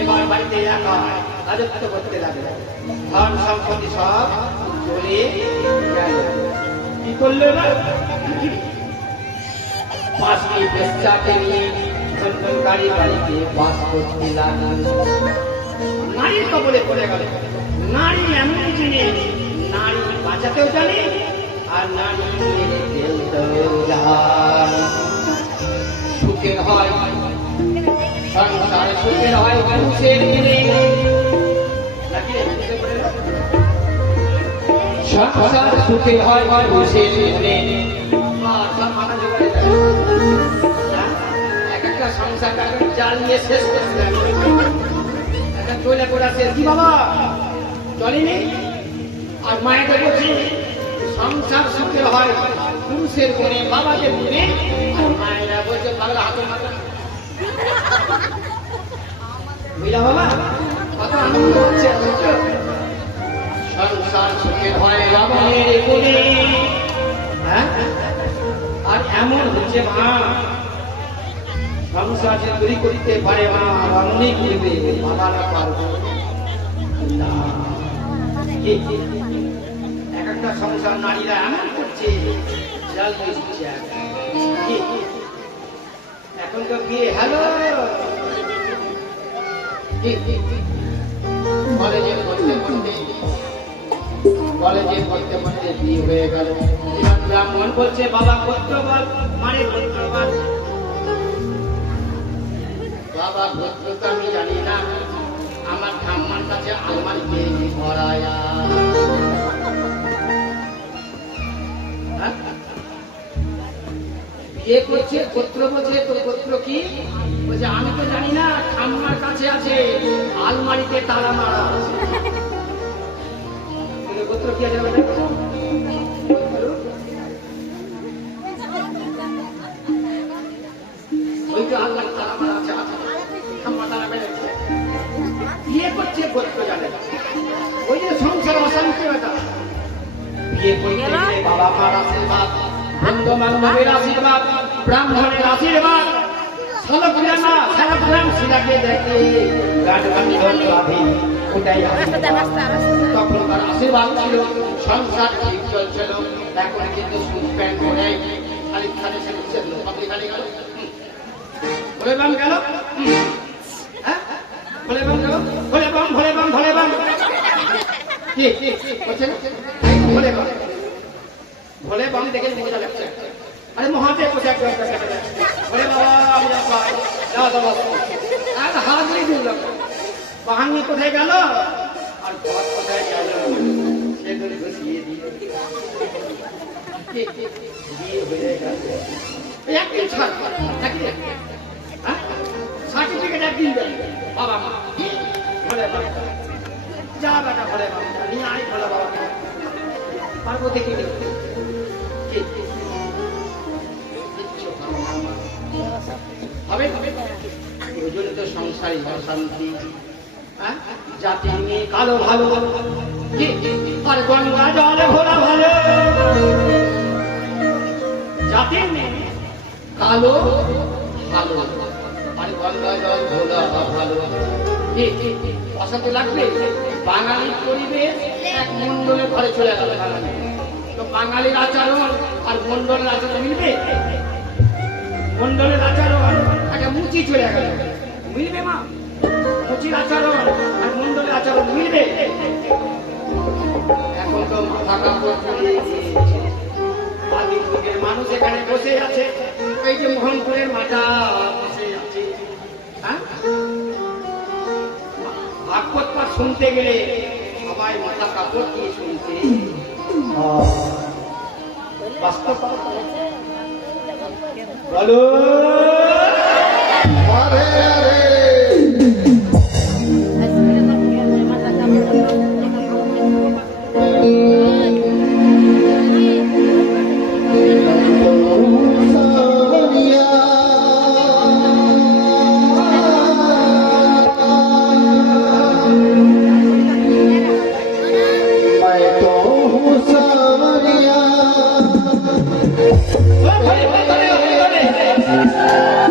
এবার বাড়িতে একা রাজত্ব করতে লাগলো। ধন সম্পত্তি সব চলে গেল। কি করলো? এবার পাঁচটি বেশ্যাকে নিয়ে ধন্যকারী বাড়িতে বাস করতে লাগলো। নারীর কবলে পড়ে গেল। নারী এমন জিনিস, নারী বাঁচাতেও জানে আর নারী মেরে ফেলতেও জানে। সুখের হয় সংসার, সুখের হয় মানুষের দিনে। সংসার সুখের হয় মানুষের দিনে। এক একটা সংসারটা জ্বালিয়ে শেষ করতে চলে পড়া শেষ। কি বাবা চলেনি? আর মায়েকে বলছি সংসার সুখের হয় পুরুষের গুণে, বাবাদের গুণে। আর মায়েরা বলছে পাগলা হাতের মাথা। বুঝলা বাবা? কত আনন্দ হচ্ছে। সংসার সুখের হয় বাবাদের গুণে, আর আর এমন হচ্ছে মা, সংসার যে তৈরি করতে পারে মা, অনেক দেবে, বাবারা পারবে না। এক একটা সংসার নারীরা এমন করছে, জাল দিচ্ছে। এখন তো বিয়ে হ্যালো কলেজে পড়তে পড়তে বিয়ে হয়ে গেল। ব্রাহ্মণ বলছে বাবা গোত্রবাদ, মানে গোত্রবাদ। বাবা গোত্র তো আমি জানি না, আমার ঠাম্মার কাছে আলমারিতে ভরায়া। বিয়ে করছে গোত্র বলছে, তোর গোত্র কি? বলছে আমি তো জানি না, ঠাম্মার কাছে আছে আলমারিতে তালা মারা আছে। গোত্র কি আছে? ওই তো আলমারি তালা মারা আছে, ঠাম্মা তালা মেরেছে। বিয়ে করছে গোত্র জানে না, ওই যে সংসার অশান্তি ব্যাটা। বিয়ে করতে গেলে বাবা মার আশীর্বাদ, বন্ধু বান্ধবের আশীর্বাদ, ব্রাহ্মণের আশীর্বাদ, সারাগ্রাম শিলাকে দেখে ওটাই তখনকার আশীর্বাদ ছিল। সংসার ঠিক চলছিল। এখন কিন্তু সুদ প্যান্ট করে খালি খালি সে পাবলি খালি গেল, ভোলে বাম গেল, হ্যাঁ ভোলে বাম গেল, ভোলে বাম ভোলে বাম ভোলে বাম কি বলছেন? ভোলে বাম ভোলে বাম দেখে মজা লাগছে। আরে মহাদেব কোথায় বলে বাবা আমি আর হাত দিয়ে দিল, বাহানি কোথায় গেল আর ঘর কোথায় গেল, সেগুলো ঘুষিয়ে দিয়ে একদিন ছাড়, সার্টিফিকেট একদিন দেয় বাবা মা, বলে যা বেটা বলে বাবা নিয়ে আয়, বলে বাবা পারবো দেখি হবে। ওই জন্য তো সংসারী অশান্তি, জাতি নিয়ে কালো ভালো, আর গঙ্গা জলে ভোলা ভালো। জাতির নেই কালো ভালো, আর গঙ্গা জল ভোলা ভালো। অশান্তি লাগবে। বাঙালির পরিবেশ এক মন্ডলের ঘরে চলে গেল, তো বাঙালির আচরণ আর মন্ডলের আচরণ মিলবে? মন্ডলের আচরণ একটা মুচি চলে গেল, মিলবে মা? মুচির আচরণ আর মন্ডলের আচরণ মিলবে? এখন তো মাথা কাপড় চলে আদিম যুগের মানুষ এখানে বসে আছে, এই যে মোহনপুরের মাথা বসে আছে। হ্যাঁ, ভাগবত পাঠ শুনতে গেলে সবাই মাথা কাপড় দিয়ে শুনতে, বাস্তব বলো আরে আরে Hey!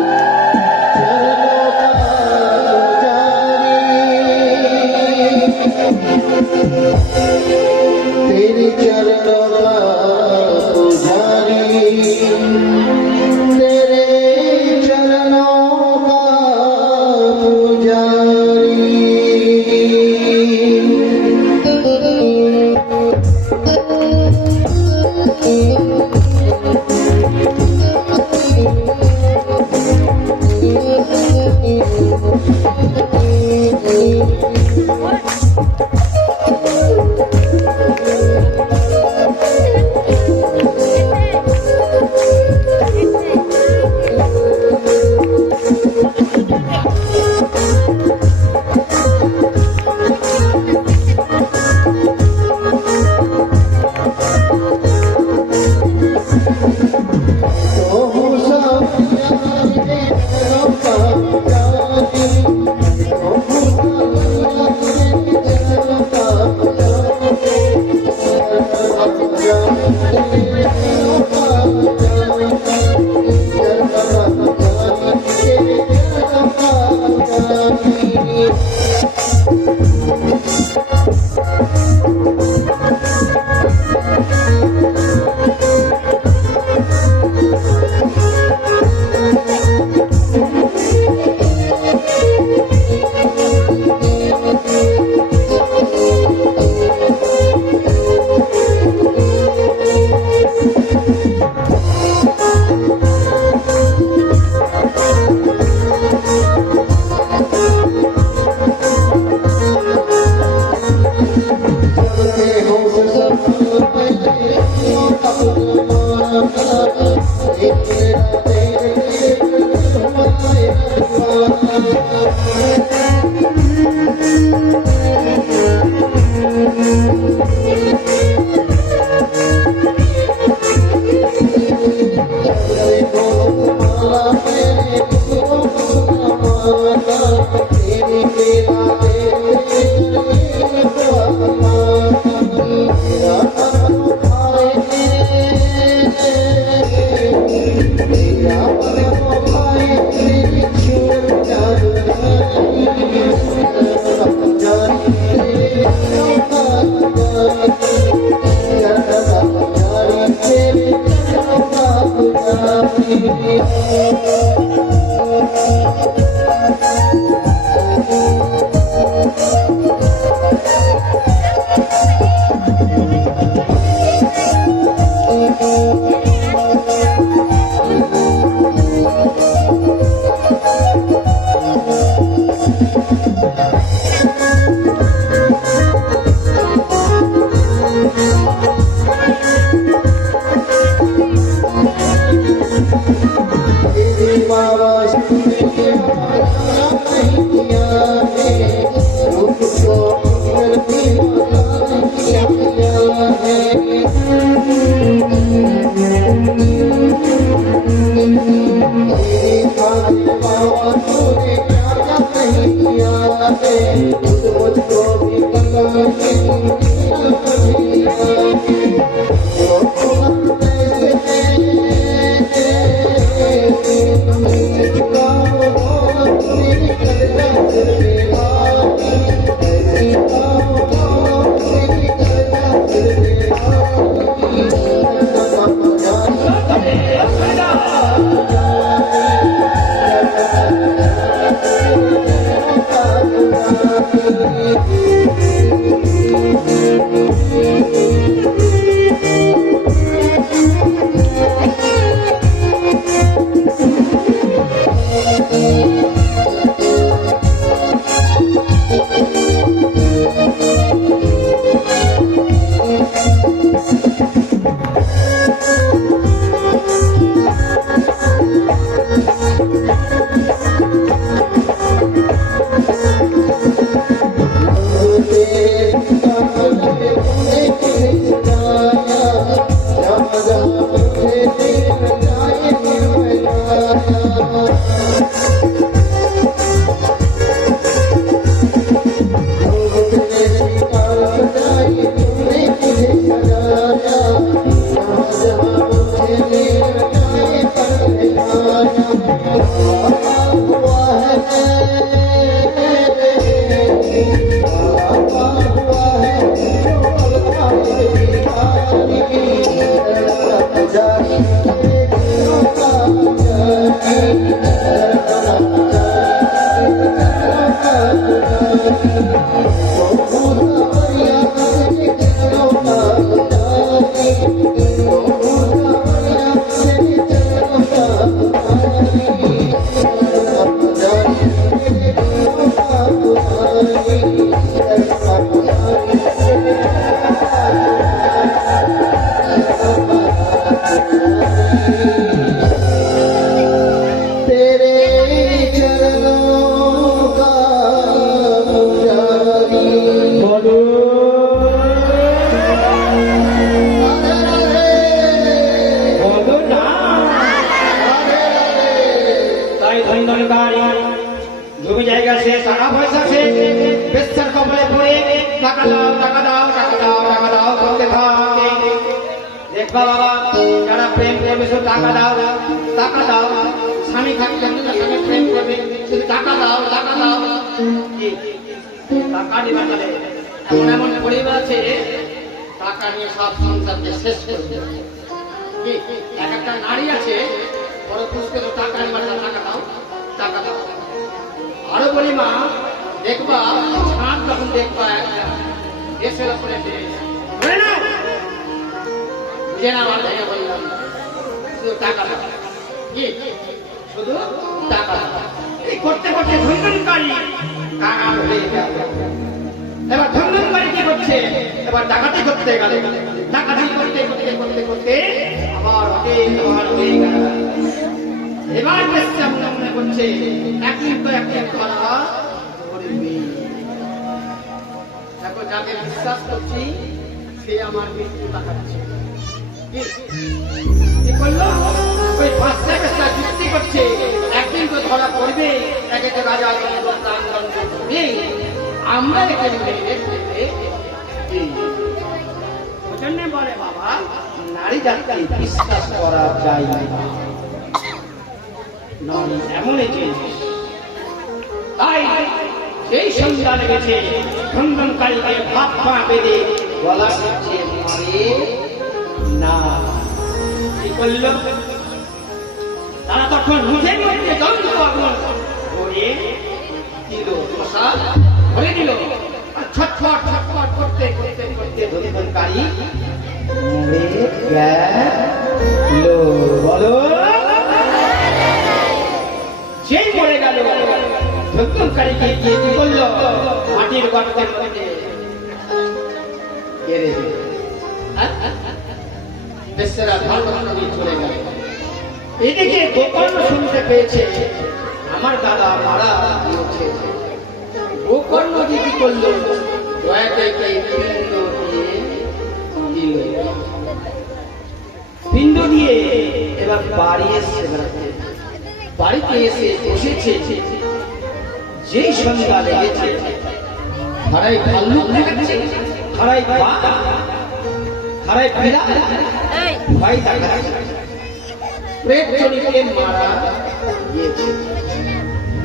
तूने क्या क्या नहीं किया है खुद मुझको भी पता नहीं জমি জায়গা শেষ, টাকা পয়সা শেষ, বেশ্যার কবলে পড়ে টাকা দাও টাকা দাও টাকা দাও টাকা দাও করতে থাকে। দেখবা বাবা, যারা প্রেম করবে শুধু টাকা দাও টাকা দাও, স্বামী থাকলে স্বামী প্রেম করবে শুধু টাকা দাও টাকা দাও। কি টাকা দিবা তাহলে? এমন এমন পরিবার আছে টাকা নিয়ে সব সংসারকে শেষ করে দেবে। কি এক একটা নারী আছে বড় খুশকে তো টাকা নিবা, টাকা দাও টাকা দাও। আরো বলি মা, দেখবা ছাদ যখন দেখবা একটা দেশের ওপরে বুঝে না আমার ভাইয়া বললাম শুধু টাকা দাও। কি শুধু টাকা দাও? এই করতে করতে ধৈর্যকারী কাঙাল হয়ে যাবে। এবার ধৈর্যকারী কি করছে? এবার ডাকাতি করতে গেলে ডাকাতি করতে করতে করতে করতে আবার হয়ে গেল। এবার চেষ্টা মনে করছে একদিন তো একদিন ধরা ধরবে। দেখো যাকে বিশ্বাস করছি সে আমার মৃত্যু তাকাচ্ছে। কি করলো? ওই পাঁচটা পেশা যুক্তি করছে একদিন তো ধরা পড়বে, একে তো রাজা আমরা এখানে ওজন্য বলে বাবা, নারী জাতিকে বিশ্বাস করা যায় না। এমনই জিনিস, তাই সেই সন্ধ্যা লেগেছে ধন্দনকারীকে ভাত পা বেঁধে গলা করছে মারে না। কি করল? তারা তখন মুখের মধ্যে দন্ত আগুন করে দিল, মশা ধরে দিল। ছটফট ছটফট করতে করতে করতে ধন্দনকারী মরে গেল। বলো সেই মরে গেল। ধন্দনকারীকে গিয়ে কি করলো? মাটির গর্তের মধ্যে গেড়ে দিল। বেশ্যারা ধর্মতত্ত্ব নিয়ে চলে গেল। এদিকে গোকর্ণ শুনতে পেয়েছে আমার দাদা মারা দিয়েছে। গোকর্ণ কি করলো? পিণ্ড দিয়ে এবার বাড়ি এসছে। বাড়িতে এসে বসেছে, যেই সন্ধ্যা লেগেছে খাড়াই ভাল্লুক দেখাচ্ছে, খাড়াই বাঘ, খাড়াই বিড়াল, এই ভয় দেখাচ্ছে। প্রেতজনীকে মারা গিয়েছে।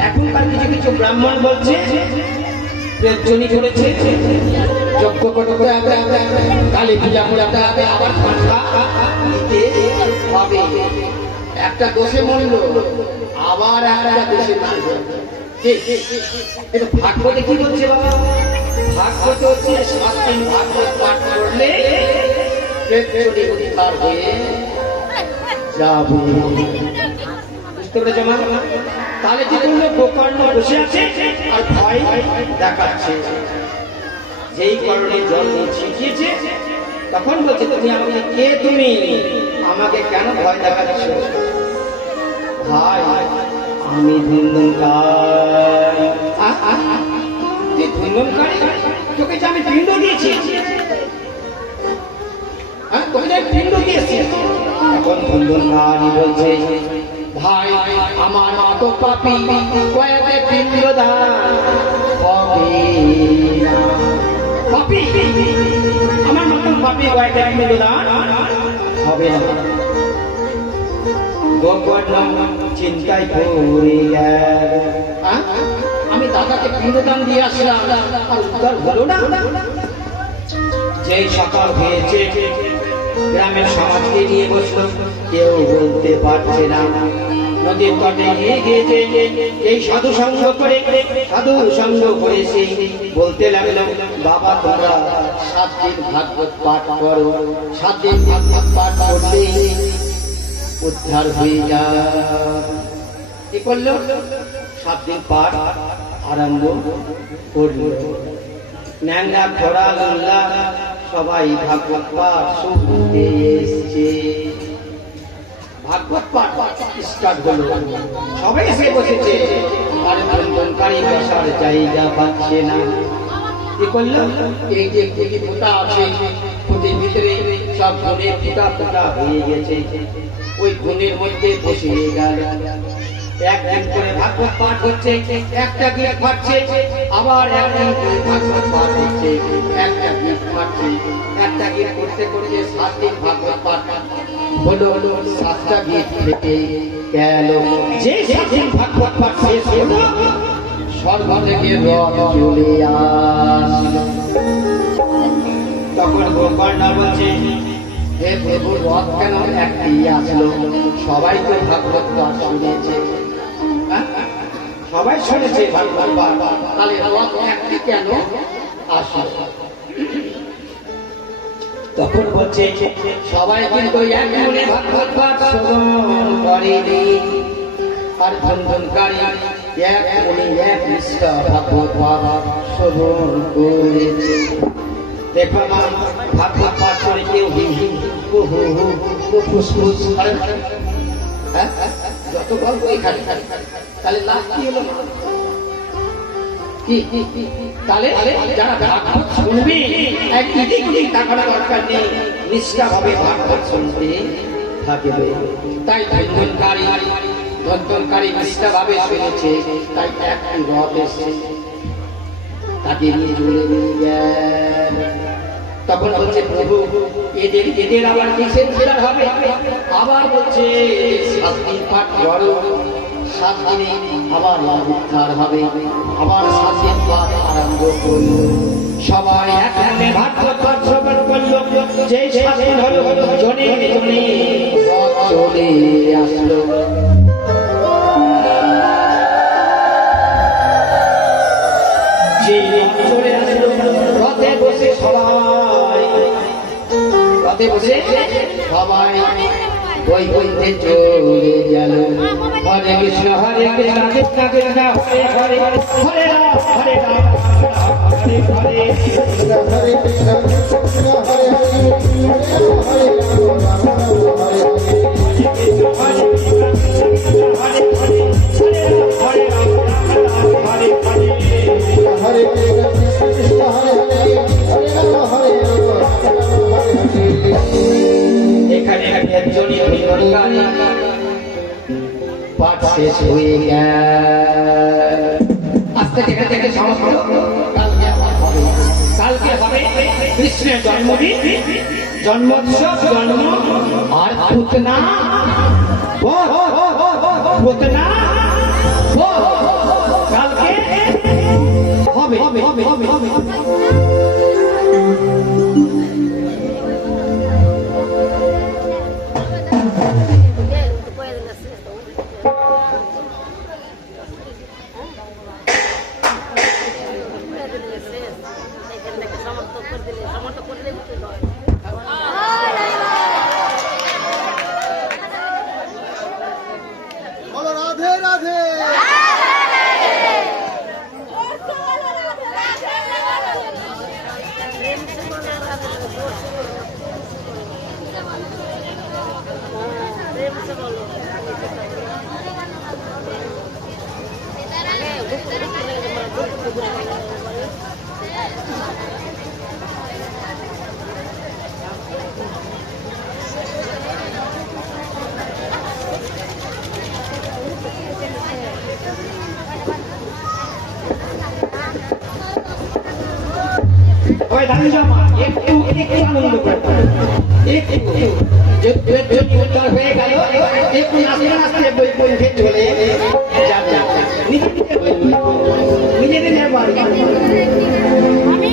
এখনকার কিছু কিছু ব্রাহ্মণ বলছে প্রেতজনী করেছে, যজ্ঞ করতে হবে, কালী পূজা করতে হবে, আবার পাঁঠা দিতে হবে। একটা দোষে মরল, আবার একটা দোষে মারল। এটা ভাগবতে কি বলছে বাবা? ভাগবতে হচ্ছে 7 দিন ভাগবত পাঠ করলে প্রেতজনী উদ্ধার হয়ে যাবে। বুঝতে পেরেছ মা? তাহলে কি করলো? গোকর্ণ বসে আছে আর ভয় দেখাচ্ছে। যেই কারণে জল ছিটিয়েছে, তখন বলছে তুমি আমাকে কে, তুমি আমাকে কেন ভয় দেখাচ্ছ? ভাই আমি ধুন্দনকারী। তুই ধুন্দনকারী? তোকে যে আমি পিণ্ড দিয়েছি, তোকে যে পিণ্ড দিয়েছি। তখন ধুন্দনকারী বলছে ভাই আমার মা তো পাপী, কয়েকটা পিণ্ড দান হবে না। পাপী, আমার মতন পাপী কয়েকটা পিণ্ড দান হবে না। গোকর্ণ চিন্তায় পড়ে গেল, আমি দাদাকে পিণ্ডদান দিয়ে আসলাম আর উদ্ধার হলো না। যেই সকাল হয়েছে, গ্রামের সমাজকে নিয়ে বসলো, কেউ বলতে পারছে না। নদীর তটে গিয়ে গিয়েছে, এই সাধু সঙ্গ করে, সাধু সঙ্গ করে সেই বলতে লাগলো বাবা তোমরা 7 দিন ভাগবত পাঠ করো, 7 দিন ভাগবত পাঠ করলে উদ্ধার হয়ে যায়। কি করলো? 7 দিন পাঠ আরম্ভ করলো। ন্যাংরা খোড়া লল্লা সবাই ভাগবত পাঠ শুনতে এসছে। ভাগবত পাঠ স্টার্ট হলো, সবাই এসে বসেছে। আর ধুন্দনকারী বসার জায়গা পাচ্ছে না। কি করলো? এই যে খুঁটি ফুটা আছে, খুঁটির ভিতরে সব ঘুনে ফুটা ফুটা হয়ে গেছে, ওই ঘুনের মধ্যে বসে গেল। একদিন করে ভাগবত পাঠ হচ্ছে, একটা গীত পাচ্ছে, আবার একদিন করে ভাগবত পাঠ হচ্ছে, একটা গীত পাচ্ছে, একটা গীত করতে করতে 7 দিন ভাগবত পাঠ হলো। 7টা গীত থেকে গেল। যে 7 দিন ভাগবত পাঠ শেষ হলো, স্বর্গ থেকে রথ চলে আসলো। তখন গোকর্ণ বলছে হে প্রভু, রথ কেন একটি আসলো? সবাই তো ভাগবত পাঠ শুনেছে, সবাই শুনেছে ভাগবত পাঠ, তাহলে রথ একটি কেন আসলো? তখন বলছে সবাই কিন্তু এক মনে ভাগবত পাঠ শ্রবণ করেনি, আর ধুন্দনকারী এক মনে এক নিষ্ঠা ভাগবত পাঠ শ্রবণ করেছে। দেখো মা, ভাগবত পাঠ করে কেউ হি হি হু হু হু ফুসফুস, যত গল্প এখানে, তাহলে লাভ কি হলো? কি তাহলে যারা ভাগবত শুনবে একদিক টাকাটা দরকার নেই, নিষ্ঠাভাবে ভাগবত শুনতে থাকবে। তাই ধুন্দনকারী নিষ্ঠাভাবে শুনেছে, তাই একটি রথ এসে তাকে নিয়ে চলে গেল। তখন বলছে প্রভু এদের আবার কিসের বিচার হবে? আবার বলছে 7 দিন পাঠ করো, 7 দিনে আবার উদ্ধার হবে। আবার 7 দিন পাঠ আরম্ভ করল। সবাই এক মনে ভাগবত পাঠ শ্রবণ করল। যেই 7 দিন হলো, জনে জনে রথ চলে আসলো। চলে আসলো, রথে বসে সবাই বৈকুণ্ঠে চলে গেল। হরে কৃষ্ণ কৃষ্ণ কৃষ্ণ হরে হরে, হরে রাম হরে রাম হরে হরে, हरे कृष्ण कृष्ण हरे हरे हरे राम हरे हरे कृष्ण कृष्ण हरे हरे हरे राम हरे এখানে একজনই ধুন্দনকারী পাঠ শেষ হয়ে গেল। আজকে থেকে থেকে সমস্ত কালকে হবে কৃষ্ণের জন্মদিন, জন্মোৎসব, জন্ম আর পুতনা পুতনা কালকে হবে হবে হবে হবে হবে। বলো রাধে রাধে। ওই দামি জামা একটু একটু আনন্দ করে একটু যদি উত্তর হয়ে গেল একটু নাচতে নাচতে বই বই খেয়ে চলে যাব যাব নিজে নিজে বই নিজে নিজে বাড়ি আমি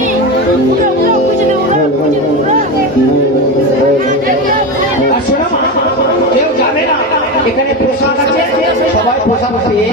উড়ো উড়ো খুঁজে উড়ো আর শোনো মা, কেউ জানে না এখানে পোশাক আছে, সবাই পোশাক পেয়ে